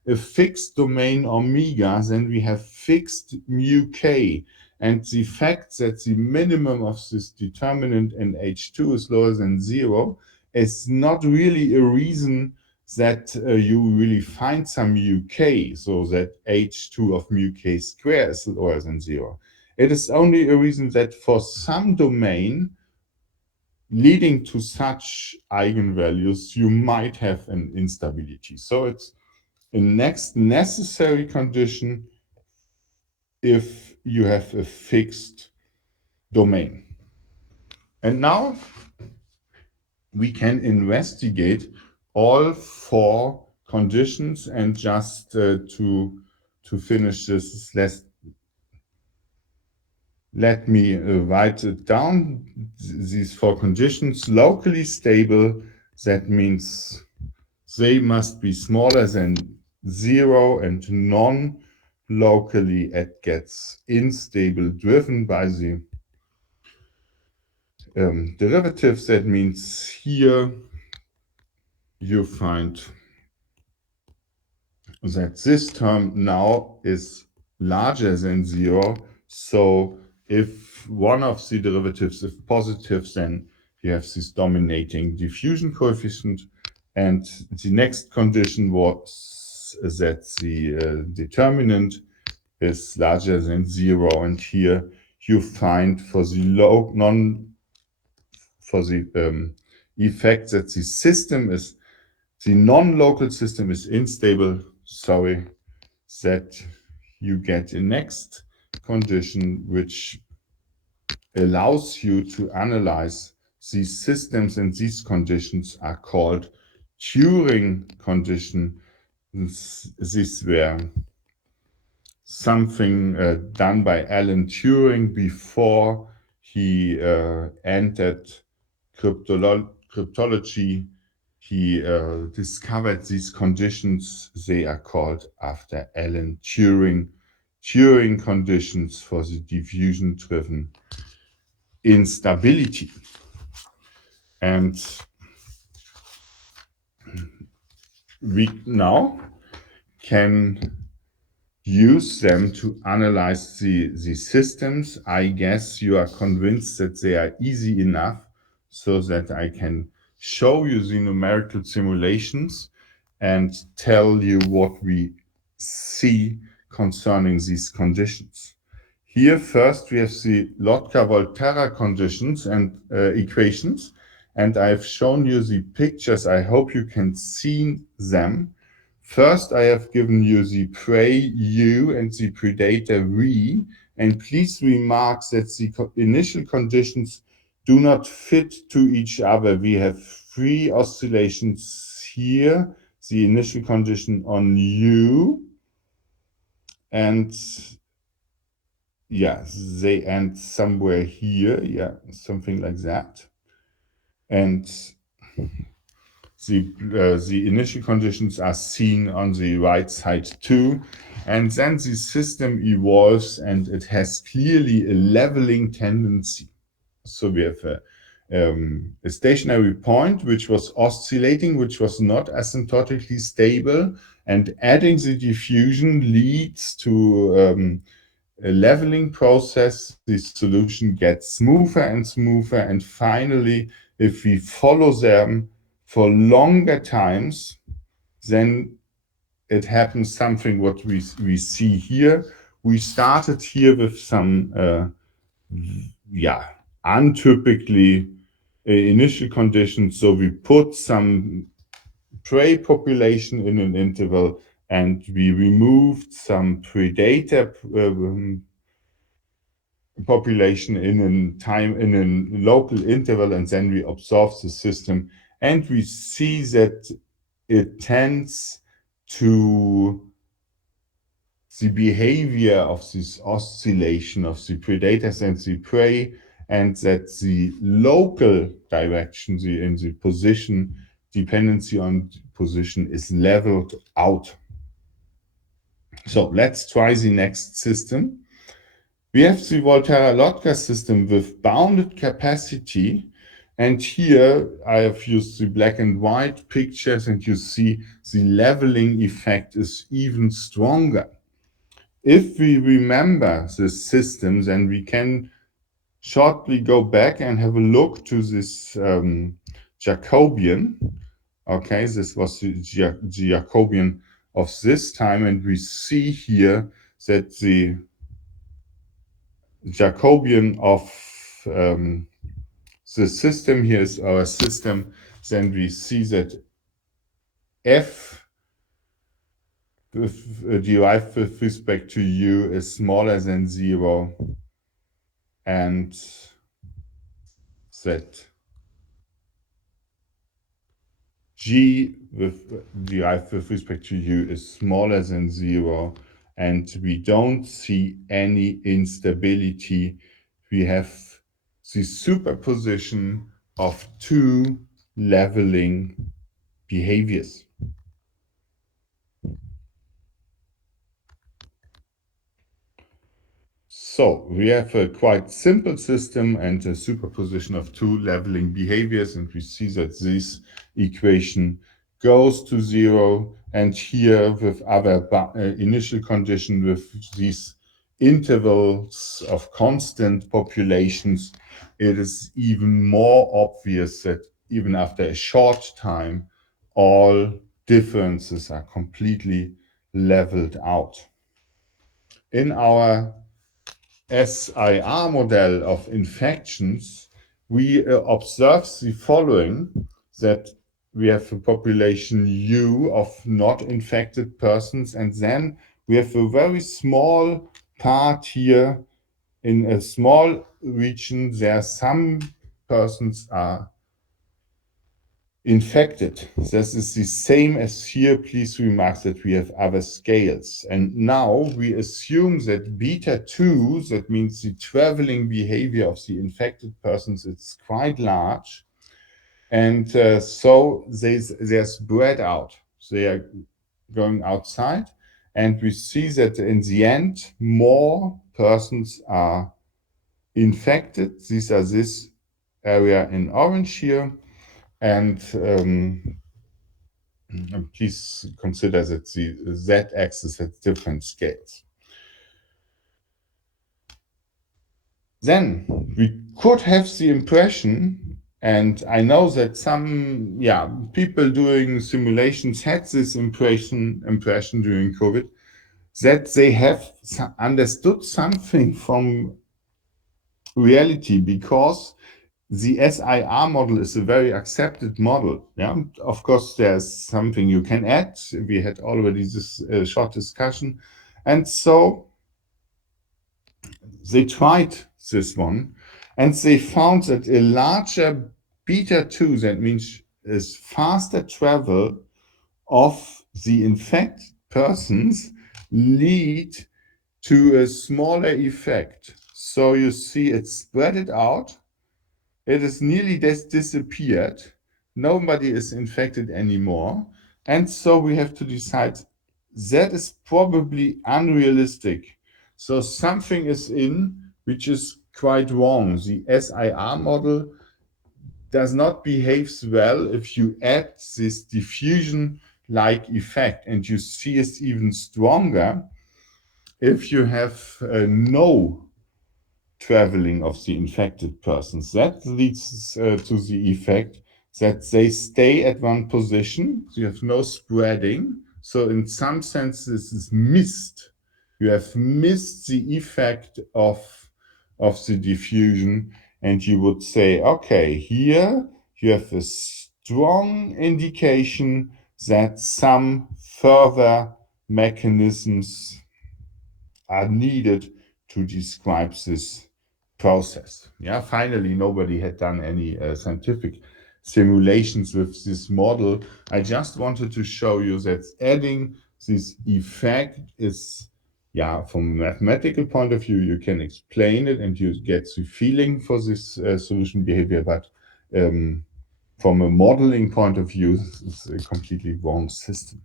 a fixed domain omega, then we have fixed mu k. And the fact that the minimum of this determinant in H2 is lower than 0 is not really a reason that you really find some mu k, so that H2 of mu k square is lower than 0. It is only a reason that for some domain leading to such eigenvalues, you might have an instability. So it's a next necessary condition if you have a fixed domain. And now we can investigate all 4 conditions, and just to finish this, let me write it down. These 4 conditions: locally stable, that means they must be smaller than 0, and non-locally it gets unstable, driven by the derivatives. That means here you find that this term now is larger than 0. So if one of the derivatives is positive, then you have this dominating diffusion coefficient. And the next condition was that the determinant is larger than 0. And here you find for the effect that the system is, the non-local system is unstable, sorry, that you get a next condition which allows you to analyze these systems, and these conditions are called Turing condition. These were something done by Alan Turing before he entered cryptology. He discovered these conditions. They are called after Alan Turing, Turing conditions for the diffusion-driven instability. And we now can use them to analyze the systems. I guess you are convinced that they are easy enough so that I can show you the numerical simulations and tell you what we see concerning these conditions. Here first we have the Lotka-Volterra conditions and equations, and I've shown you the pictures. I hope you can see them. First, I have given you the prey U and the predator V, and please remark that the initial conditions do not fit to each other. We have three oscillations here, the initial condition on U, and yeah, they end somewhere here, yeah, something like that. And the initial conditions are seen on the right side too. And then the system evolves and it has clearly a leveling tendency. So we have a stationary point which was oscillating, which was not asymptotically stable, and adding the diffusion leads to a leveling process. The solution gets smoother and smoother, and finally, if we follow them for longer times, then it happens something what we see here. We started here with some untypically initial conditions. So we put some prey population in an interval, and we removed some predator population in a local interval, and then we observe the system, and we see that it tends to the behavior of this oscillation of the predators and the prey, and that the local direction, in the position, dependency on position is leveled out. So let's try the next system. We have the Volterra-Lotka system with bounded capacity, and here I have used the black and white pictures, and you see the leveling effect is even stronger. If we remember the system, then we can shortly go back and have a look to this Jacobian. Okay, this was the Jacobian of this time, and we see here that the Jacobian of the system, here is our system, then we see that f derived with respect to u is smaller than 0, and that g derived with respect to u is smaller than 0, and we don't see any instability. We have the superposition of two leveling behaviors. So we have a quite simple system and a superposition of two leveling behaviors, and we see that this equation goes to 0, and here with other initial condition with these intervals of constant populations, it is even more obvious that even after a short time, all differences are completely leveled out. In our SIR model of infections, we observe the following, that we have a population U of not infected persons, and then we have a very small part here in a small region. There some persons are infected. This is the same as here. Please remark that we have other scales. And now we assume that beta 2, that means the traveling behavior of the infected persons, it's quite large. And so they're spread out. They are going outside. And we see that in the end, more persons are infected. These are this area in orange here. And please consider that the z-axis has different scales. Then we could have the impression, and I know that some people doing simulations had this impression during COVID, that they have understood something from reality, because the SIR model is a very accepted model. Yeah, of course, there's something you can add. We had already this short discussion, and so they tried this one, and they found that a larger beta 2, that means is faster travel of the infected persons, lead to a smaller effect. So you see it spread it out. It is nearly disappeared. Nobody is infected anymore. And so we have to decide that is probably unrealistic. So something is in which is quite wrong. The SIR model does not behave well if you add this diffusion-like effect. And you see it's even stronger if you have no traveling of the infected persons. That leads to the effect that they stay at one position. You have no spreading. So in some sense, this is missed. You have missed the effect of the diffusion, and you would say, okay, here you have a strong indication that some further mechanisms are needed to describe this process. Yeah, finally, nobody had done any scientific simulations with this model. I just wanted to show you that adding this effect is, from a mathematical point of view, you can explain it and you get the feeling for this solution behavior, but from a modeling point of view, it's a completely wrong system.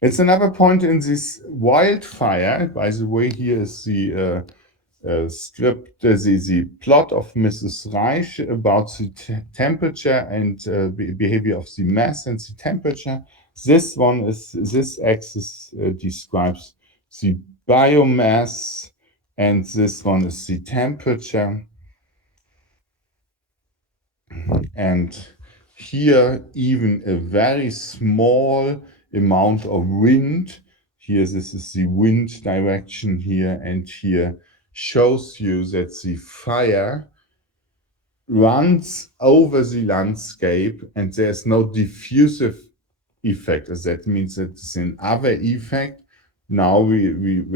It's another point in this wildfire. By the way, here is the script, the plot of Mrs. Reich about the temperature and behavior of the mass and the temperature. This axis describes the biomass, and this one is the temperature. And here, even a very small amount of wind. Here, this is the wind direction here, and here shows you that the fire runs over the landscape and there's no diffusive effect. That means that it's another effect. Now we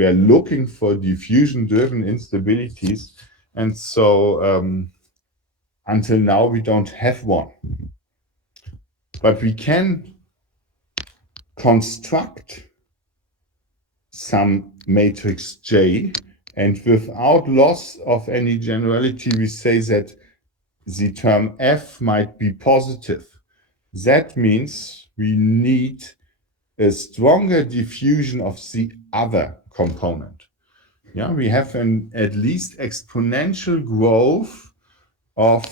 are looking for diffusion-driven instabilities, and so until now we don't have one. But we can construct some matrix J, and without loss of any generality, we say that the term F might be positive. That means we need a stronger diffusion of the other component. Yeah, we have an at least exponential growth of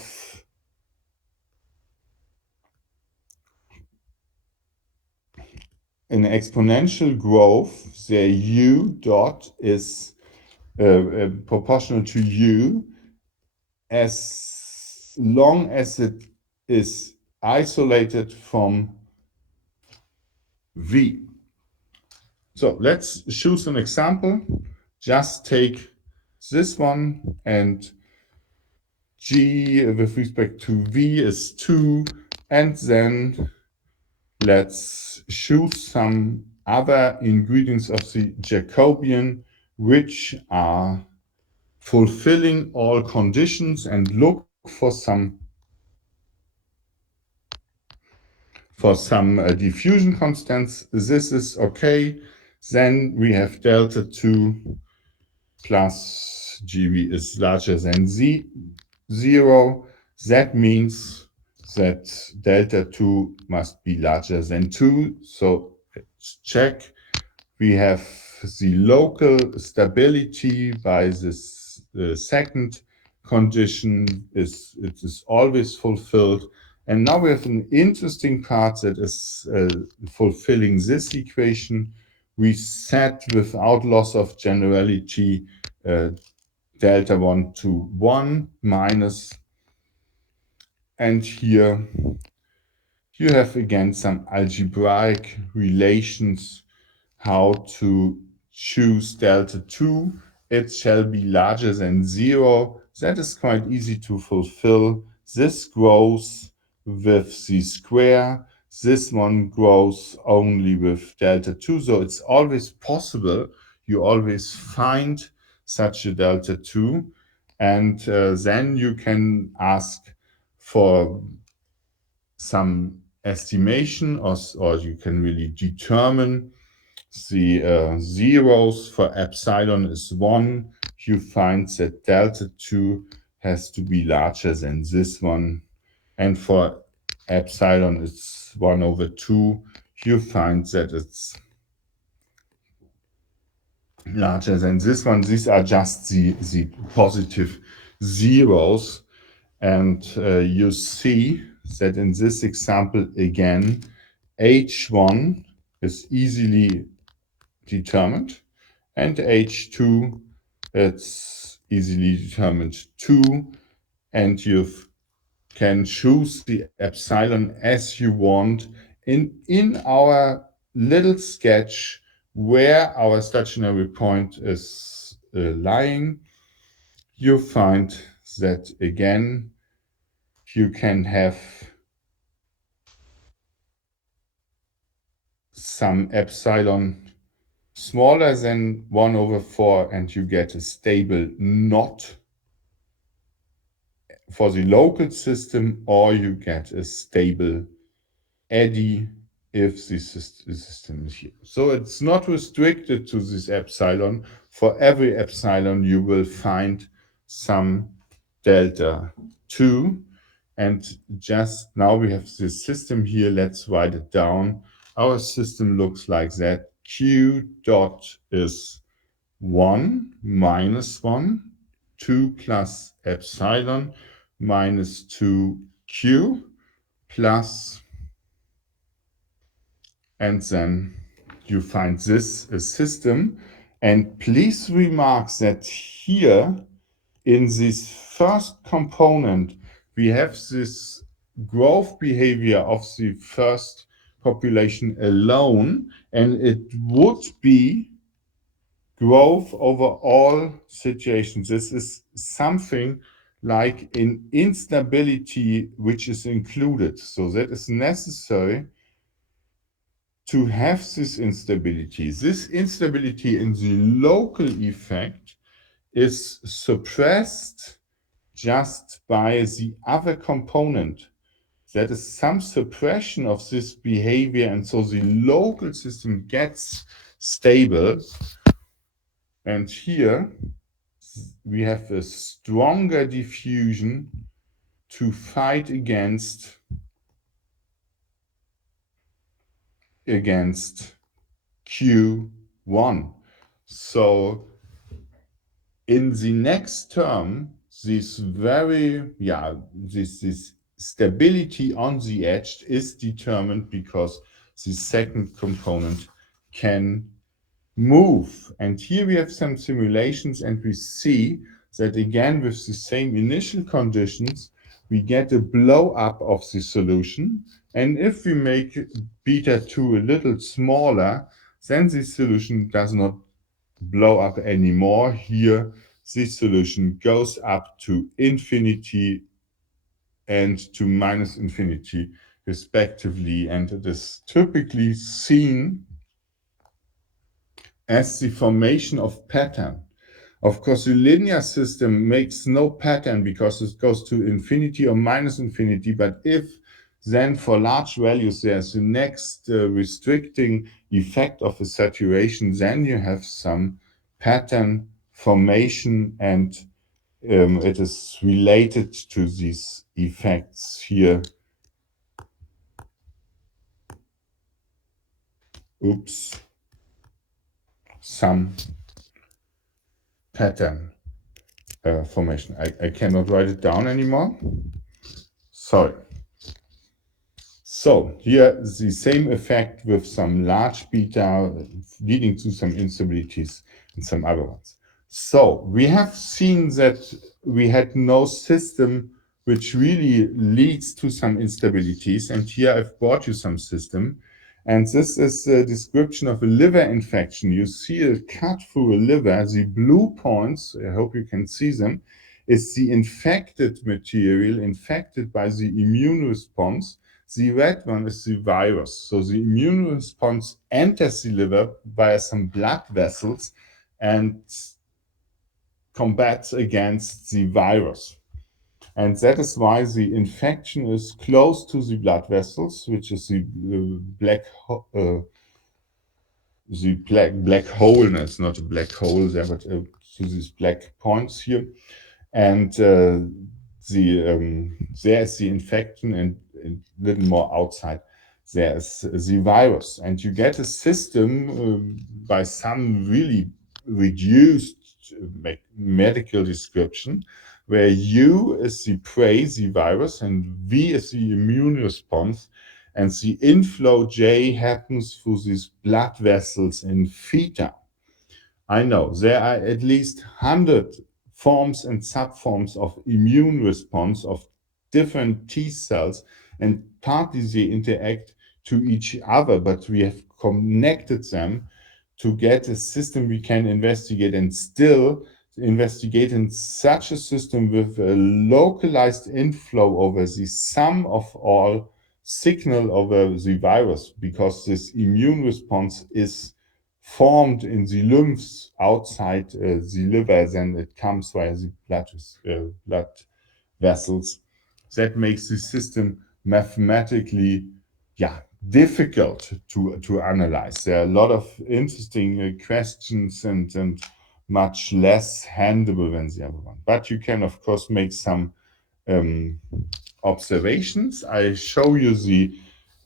the U dot is proportional to U as long as it is isolated from V. So let's choose an example. Just take this one and G with respect to V is 2, and then let's choose some other ingredients of the Jacobian which are fulfilling all conditions and look for some diffusion constants. This is okay. Then we have delta 2 plus GV is larger than 0. That means that delta 2 must be larger than 2. So let's check. We have the local stability by this second condition it is always fulfilled. And now we have an interesting part that is fulfilling this equation. We set without loss of generality delta 1 to 1 minus, and here you have again some algebraic relations how to choose delta 2. It shall be larger than 0. That is quite easy to fulfill. This grows with the square. This one grows only with delta 2. So it's always possible. You always find such a delta 2. And then you can ask for some estimation, or you can really determine the zeros for epsilon is 1. You find that delta 2 has to be larger than this one. And for epsilon it's 1 over 2. You find that it's larger than this one. These are just the positive zeros. And you see that in this example again, H1 is easily determined, and H2 it's easily determined too, and you can choose the epsilon as you want. In our little sketch where our stationary point is lying, you find that again you can have some epsilon smaller than 1 over 4, and you get a stable knot for the local system, or you get a stable eddy if the system is here. So it's not restricted to this epsilon. For every epsilon, you will find some delta 2. And just now we have this system here. Let's write it down. Our system looks like that. Q dot is 1 minus 1, 2 plus epsilon minus 2q plus, and then you find this system. And please remark that here in this first component, we have this growth behavior of the first population alone, and it would be growth over all situations. This is something like an instability which is included. So that is necessary to have this instability. This instability in the local effect is suppressed just by the other component. That is some suppression of this behavior, and so the local system gets stable. And here we have a stronger diffusion to fight against Q1. So in the next term, this stability on the edge is determined because the second component can move. And here we have some simulations, and we see that again with the same initial conditions, we get a blow up of the solution. And if we make beta 2 a little smaller, then the solution does not blow up anymore. Here this solution goes up to infinity and to minus infinity respectively, and it is typically seen as the formation of pattern. Of course, the linear system makes no pattern because it goes to infinity or minus infinity, but if then for large values there's the next restricting effect of a saturation, then you have some pattern formation, and it is related to these effects here. Oops. Some pattern formation. I cannot write it down anymore. Sorry. So here the same effect with some large beta leading to some instabilities and some other ones. So we have seen that we had no system which really leads to some instabilities. And here I've brought you some system. And this is a description of a liver infection. You see a cut through a liver. The blue points, I hope you can see them, is the infected material infected by the immune response. The red one is the virus. So the immune response enters the liver via some blood vessels and combats against the virus. And that is why the infection is close to the blood vessels, which is the black hole. No, it's not a black hole there, but to these black points here. And there is the infection, and a little more outside there is the virus. And you get a system by some really reduced medical description, where U is the prey, the virus, and V is the immune response. And the inflow J happens through these blood vessels in theta. I know there are at least 100 forms and subforms of immune response of different T cells, and partly they interact to each other, but we have connected them to get a system we can investigate, and still investigate in such a system with a localized inflow over the sum of all signal over the virus, because this immune response is formed in the lymphs outside the liver, then it comes via the blood vessels. That makes the system mathematically, difficult to analyze. There are a lot of interesting questions and much less handleable than the other one. But you can, of course, make some observations. I show you the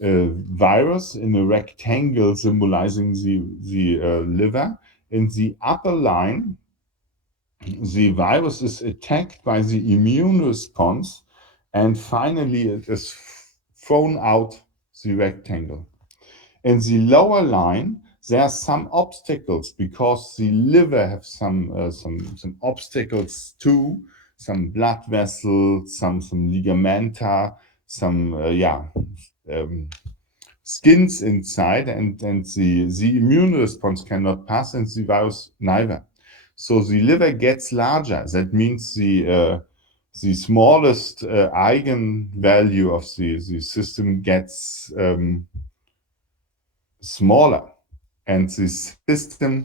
virus in a rectangle symbolizing the liver. In the upper line, the virus is attacked by the immune response, and finally it is thrown out the rectangle. In the lower line, there are some obstacles because the liver have some obstacles too, some blood vessels, some ligamenta, some skins inside, and the immune response cannot pass, and the virus neither. So the liver gets larger. That means the smallest eigenvalue of the system gets smaller, and the system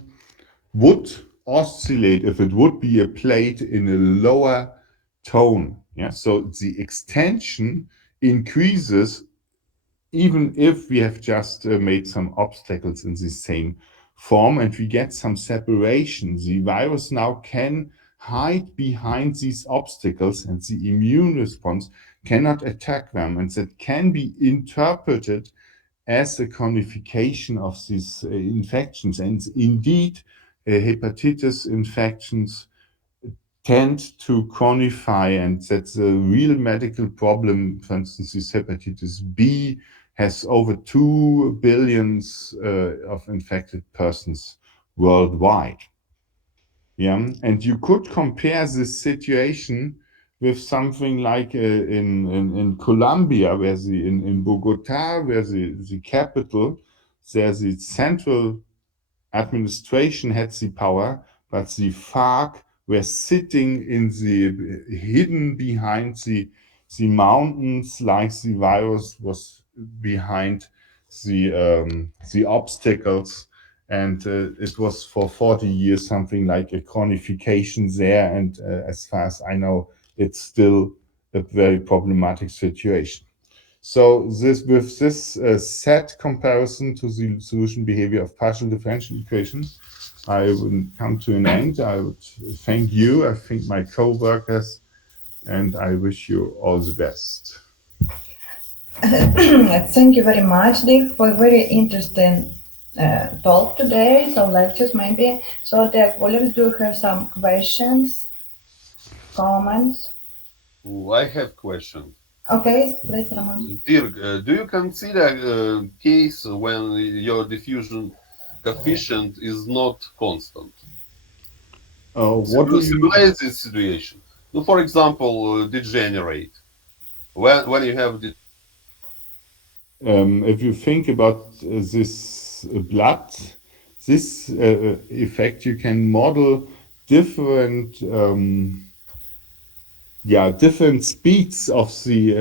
would oscillate if it would be a plate in a lower tone. So the extension increases even if we have just made some obstacles in the same form, and we get some separation. The virus now can hide behind these obstacles, and the immune response cannot attack them, and that can be interpreted as a conification of these infections. And indeed, hepatitis infections tend to conify, and that's a real medical problem. For instance, this hepatitis B has over 2 billion of infected persons worldwide. And you could compare this situation with something like in Colombia, where in Bogota, where the capital, there's the central administration had the power, but the FARC were sitting in the hidden behind the mountains, like the virus was behind the obstacles. And it was for 40 years something like a chronification there. And as far as I know, it's still a very problematic situation. So this with this set comparison to the solution behavior of partial differential equations, I would come to an end. I would thank you, I think my co-workers, and I wish you all the best. Thank you very much, Dick, for a very interesting talk today. So lectures maybe. So the colleagues, do you have some questions, comments? I have question. Okay, please, Roman. Dirk, do you consider a case when your diffusion coefficient is not constant? What do you Simulate this situation. No, for example, degenerate. When you have if you think about this blood, this effect, you can model different different speeds of the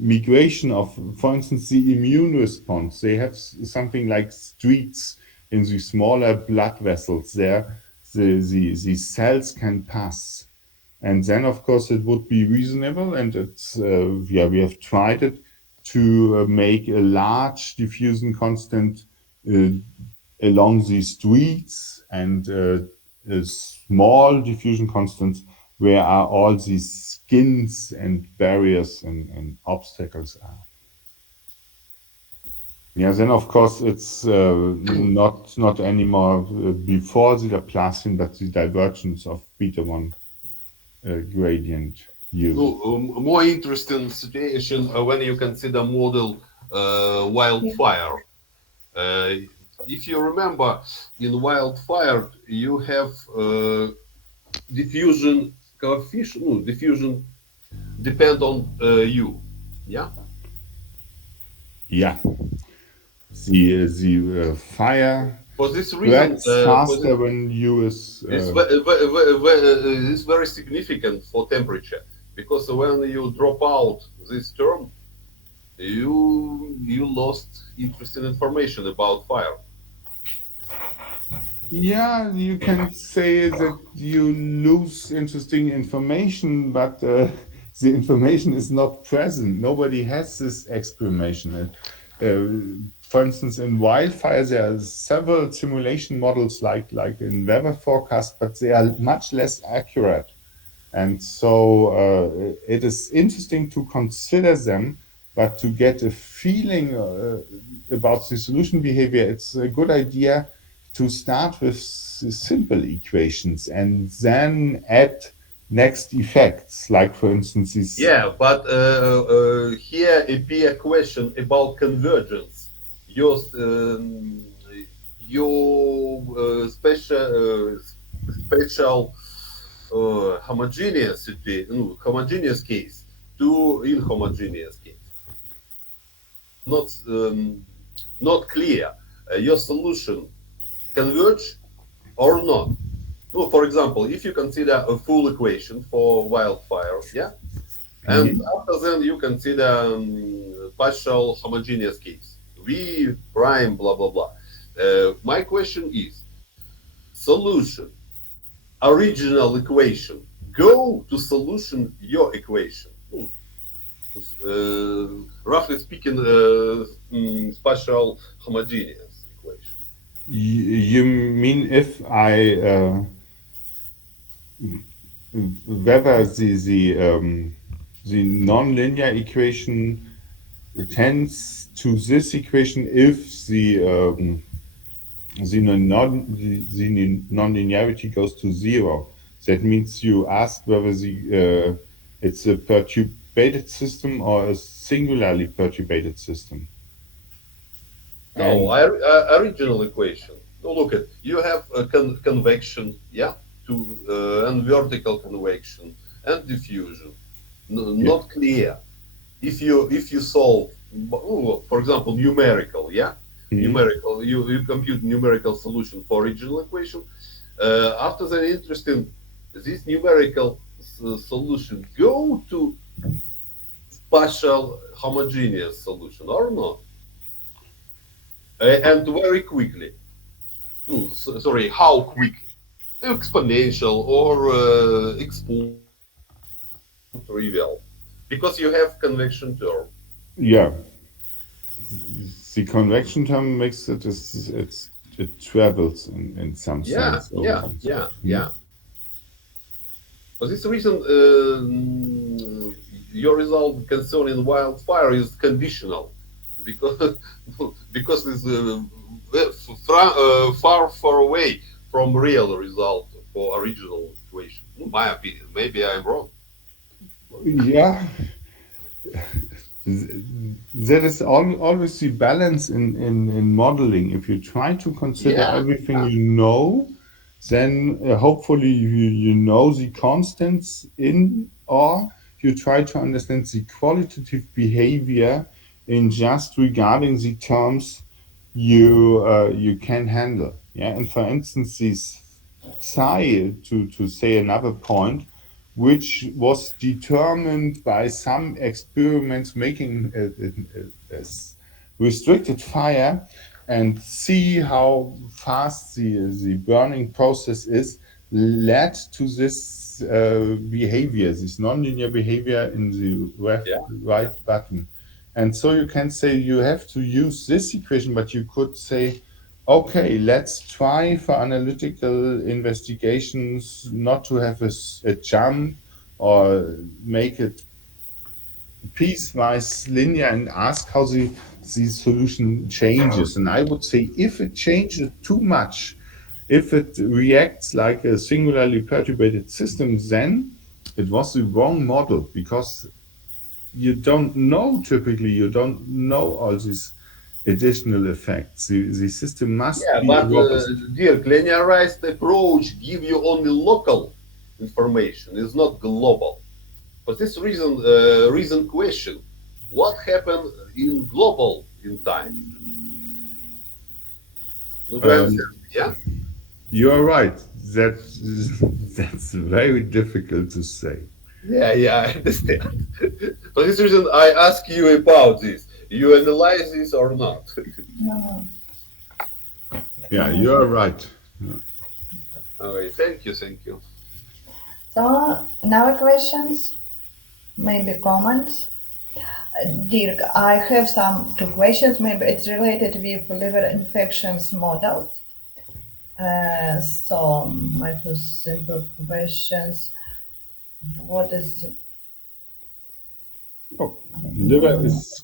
migration of, for instance, the immune response. They have something like streets in the smaller blood vessels there. The cells can pass. And then, of course, it would be reasonable, and it's we have tried it to make a large diffusion constant along the streets and a small diffusion constants where are all these skins and barriers and obstacles are. Yeah, then of course it's not anymore before the Laplacian, but the divergence of beta 1 gradient U. more interesting situation when you consider model wildfire. If you remember, in wildfire you have diffusion coefficient. No, diffusion depend on U. Yeah. Yeah. The fire For this reason, spreads faster when U is. It's very significant for temperature, because when you drop out this term, you lost interesting information about fire. Yeah, you can say that you lose interesting information, but the information is not present. Nobody has this explanation. For instance, in wildfire, there are several simulation models like in weather forecast, but they are much less accurate. And so it is interesting to consider them, but to get a feeling about the solution behavior, it's a good idea to start with simple equations and then add next effects, like for instance this. Yeah, but here appear question about convergence. Your special homogeneity, no, homogeneous case to inhomogeneous case. Not clear. Your solution converge or not. No, for example, if you consider a full equation for wildfire, yeah, and after then you consider partial homogeneous case, V prime, blah blah blah. My question is, solution, original equation, go to solution your equation. Roughly speaking, partial homogeneous equation. You mean if I whether the nonlinear equation tends to this equation if the nonlinearity goes to zero. That means you ask whether it's a perturbated system or a singularly perturbated system. No, original equation. No, look at, you have a convection, yeah, and vertical convection and diffusion. Not clear. If you solve, for example, numerical, yeah, numerical, you compute numerical solution for original equation. After that, interesting this numerical solution go to partial homogeneous solution or not? And very quickly. Sorry, how quickly? Exponential or trivial, because you have convection term. Yeah, the convection term makes it it travels in some Yeah, sense over yeah, this. yeah, yeah. For this reason, your result concerning wildfire is conditional, because because it's far away from real result for original equation. In my opinion, maybe I'm wrong. Yeah, there is always the balance in modeling. If you try to consider Yeah, everything you know, then hopefully you know the constants in, or you try to understand the qualitative behavior in just regarding the terms you can handle. Yeah, and for instance, this psi, to say another point, which was determined by some experiments making a restricted fire and see how fast the burning process is, led to this behavior, this nonlinear behavior in the yeah, yeah. right button. And so you can say you have to use this equation, but you could say, okay, let's try for analytical investigations not to have a jump or make it piecewise linear and ask how the solution changes. And I would say if it changes too much, if it reacts like a singularly perturbated system, then it was the wrong model, because you don't know, typically you don't know all these additional effects. The system must Yeah, be but robust. Dirk, linearized approach give you only local information, it's not global. For this reason question, what happened in global in time? Do you Um, understand? Yeah, you are right. That that's very difficult to say. yeah, I understand. For this reason, I ask you about this. You analyze this or not? No, Yeah, no. you are right. Okay, thank you, thank you. So now questions, maybe comments. Dirk, I have some two questions. Maybe it's related with liver infections models. So my first simple questions. What is? Oh, liver is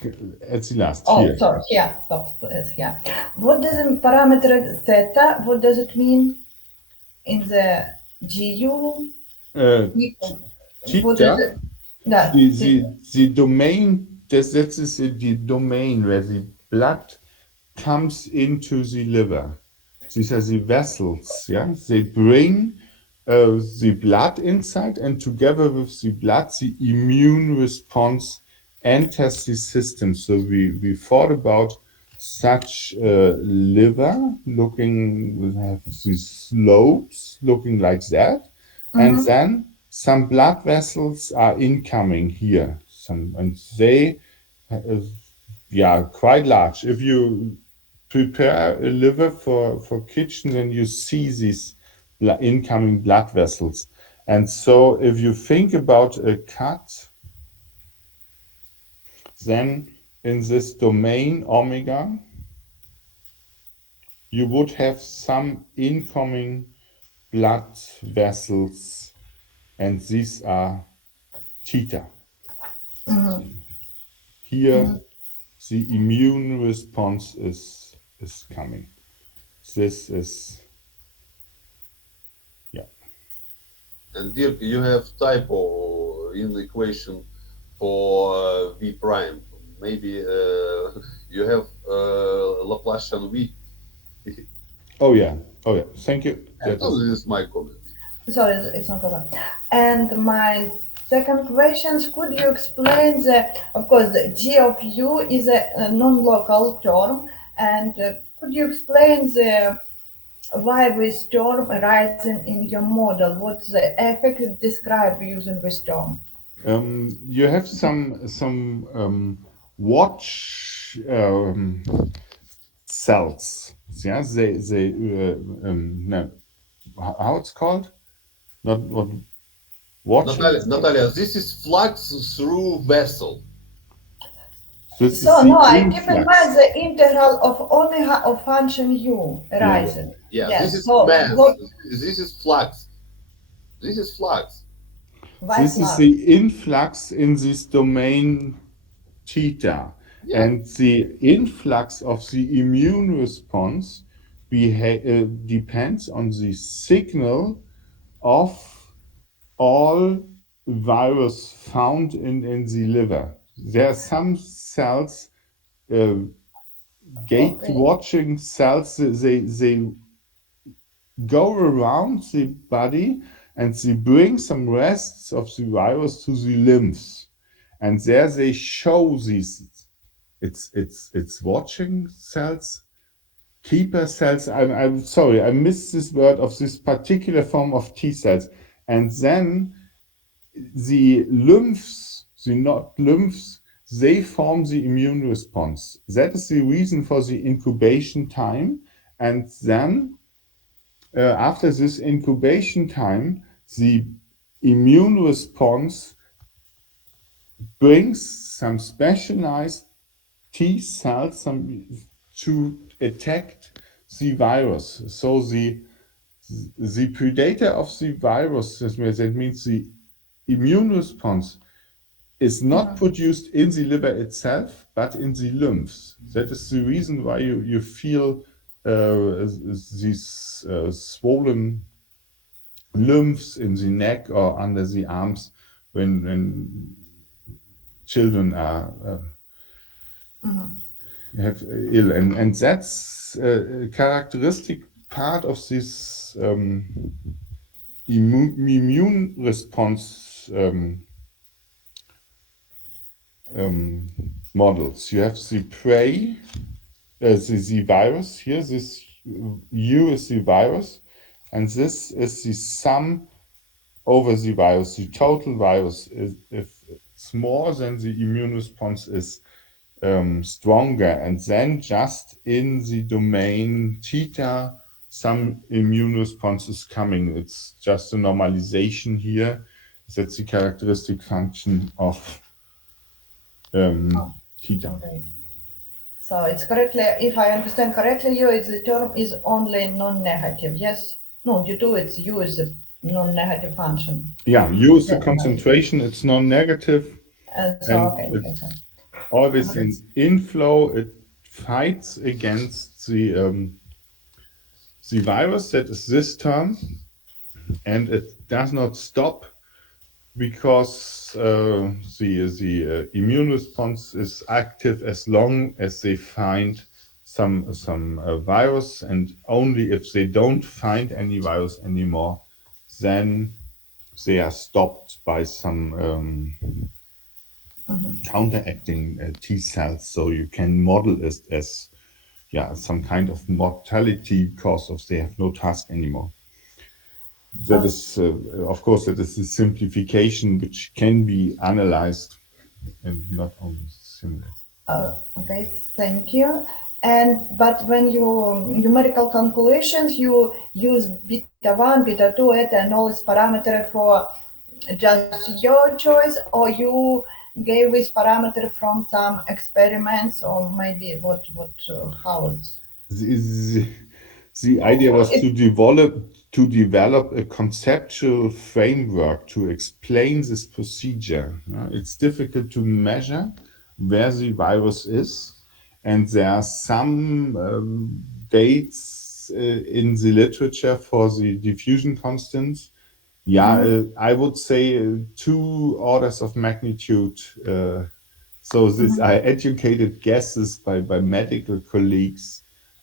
at the last Oh, here. sorry. Yeah, stop. It's here. What does the parameter theta? What does it mean in the GU? Uh, What is theta, it? That the domain, this is the domain where the blood comes into the liver. These are the vessels, yeah? They bring the blood inside, and together with the blood, the immune response enters the system. So we thought about such liver looking, we have these slopes looking like that, and then some blood vessels are incoming here. And they, uh, yeah, quite large. If you prepare a liver for kitchen, then you see these incoming blood vessels. And so if you think about a cut, then in this domain omega, you would have some incoming blood vessels, and these are theta. Here, the immune response is coming. This is, yeah. And Dirk, you have typo in the equation for v prime. Maybe you have Laplacian v. Oh yeah. Oh yeah. Thank you. And That so is. this is my comment. sorry, it's not problem. And my second question: could you explain the? Of course, the G of U is a non-local term, and could you explain the why the storm arising in your model? What's the effect described using the storm? You have some watch cells. Yeah, they no, how it's called? Not what watching. Natalia, this is flux through vessel. This is So the no, I keep in mind influx. the integral of omega of function u Yeah. arising. Yeah, this Yes. is So mass. what? This is flux. This is flux. Why This is flux? the influx in this domain theta, Yeah. and the influx of the immune response depends on the signal of all virus found in the liver. There are some cells, uh, gate Okay. watching cells, they go around the body and they bring some rests of the virus to the lymphs. And there they show these, it's watching cells, keeper cells. I'm sorry, I missed this word of this particular form of T cells. And then the lymphs, the not lymphs, they form the immune response. That is the reason for the incubation time. And then after this incubation time, the immune response brings some specialized T cells to attack the virus. So the predator of the virus, that means the immune response, is not produced in the liver itself, but in the lymphs. That is the reason why you feel these swollen lymphs in the neck or under the arms when children are have ill, and that's a characteristic part of this immune response models. You have the prey, the virus here. This U is the virus, and this is the sum over the virus. The total virus is, if it's more, than the immune response is stronger, and then just in the domain theta, some immune response is coming. It's just a normalization here. That's the characteristic function of theta. Okay. So it's correctly, if I understand correctly, you, it's the term is only non-negative. Yes. No, due to its u is a non-negative function. Yeah, U is the Yeah, concentration. It's non-negative, and so and okay. it's always in inflow. It fights against the virus, that is this term, and it does not stop because the immune response is active as long as they find some virus, and only if they don't find any virus anymore, then they are stopped by some counteracting T cells. So you can model it as some kind of mortality because of they have no task anymore. That is, of course, that is a simplification which can be analyzed and not only simulated. Okay, thank you. And but when you numerical calculations, you use beta 1, beta 2, eta, and all this parameter for just your choice, or you gave this parameter from some experiments, or maybe how it's The idea was to develop a conceptual framework to explain this procedure. It's difficult to measure where the virus is, and there are some dates in the literature for the diffusion constants. I would say 2 orders of magnitude. So these are educated guesses by medical colleagues,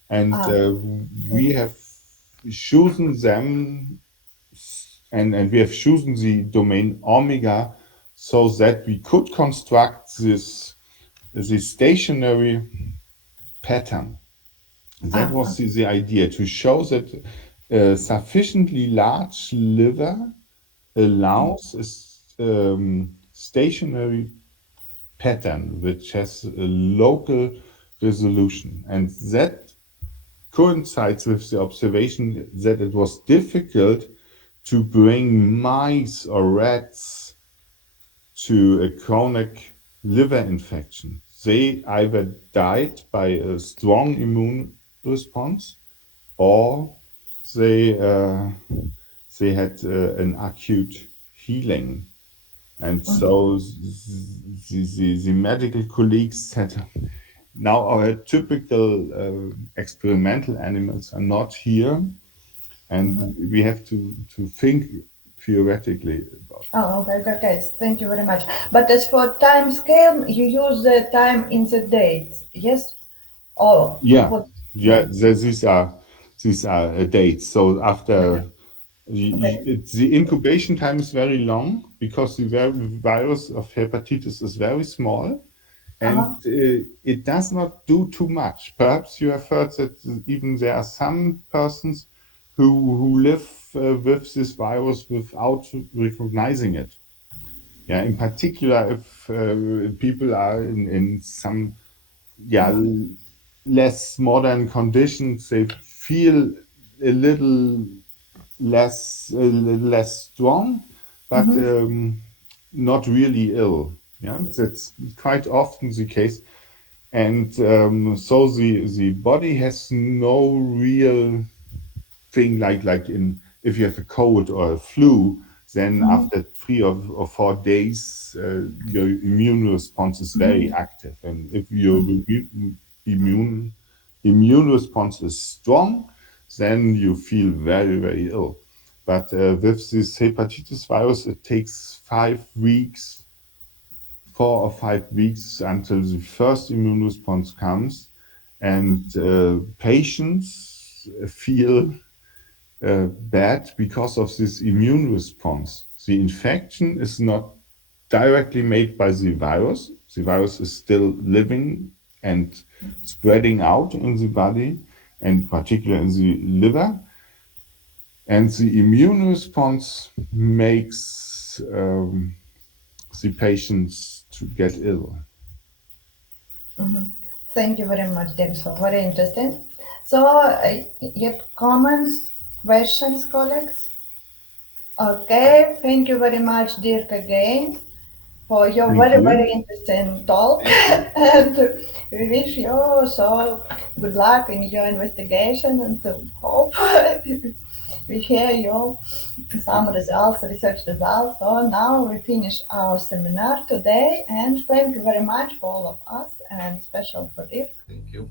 and we have chosen them, and we have chosen the domain omega so that we could construct this stationary pattern. That was the idea, to show that a sufficiently large liver allows a stationary pattern which has a local resolution. And that coincides with the observation that it was difficult to bring mice or rats to a chronic liver infection. They either died by a strong immune response, or they had an acute healing. And so the medical colleagues said, now our typical experimental animals are not here, and we have to think theoretically about it. Oh, okay. Thank you very much. But as for time scale, you use the time in the dates, yes? Or Yeah, what? yeah. These are dates. So after Okay. the incubation time is very long, because the virus of hepatitis is very small, and it does not do too much. Perhaps you have heard that even there are some persons who live with this virus without recognizing it. Yeah, in particular, if people are in some less modern conditions, they feel a little less strong, but not really ill. Yeah, that's quite often the case. And so the body has no real thing like in, if you have a cold or a flu, then after 3 or 4 days, your immune response is very active. And if your immune response is strong, then you feel very, very ill. But with this hepatitis virus, it takes 5 weeks, 4 or 5 weeks until the first immune response comes, and patients feel bad because of this immune response. The infection is not directly made by the virus. The virus is still living and spreading out in the body, and particularly in the liver. And the immune response makes the patients to get ill. Thank you very much, Dirk. So very interesting. So, yet comments, questions, colleagues? Okay, thank you very much, Dirk, again, for your Thank very, you. very interesting talk. And we wish you so good luck in your investigation, and hope we hear you some results, research results. So now we finish our seminar today, and thank you very much for all of us, and special for Dirk. Thank you.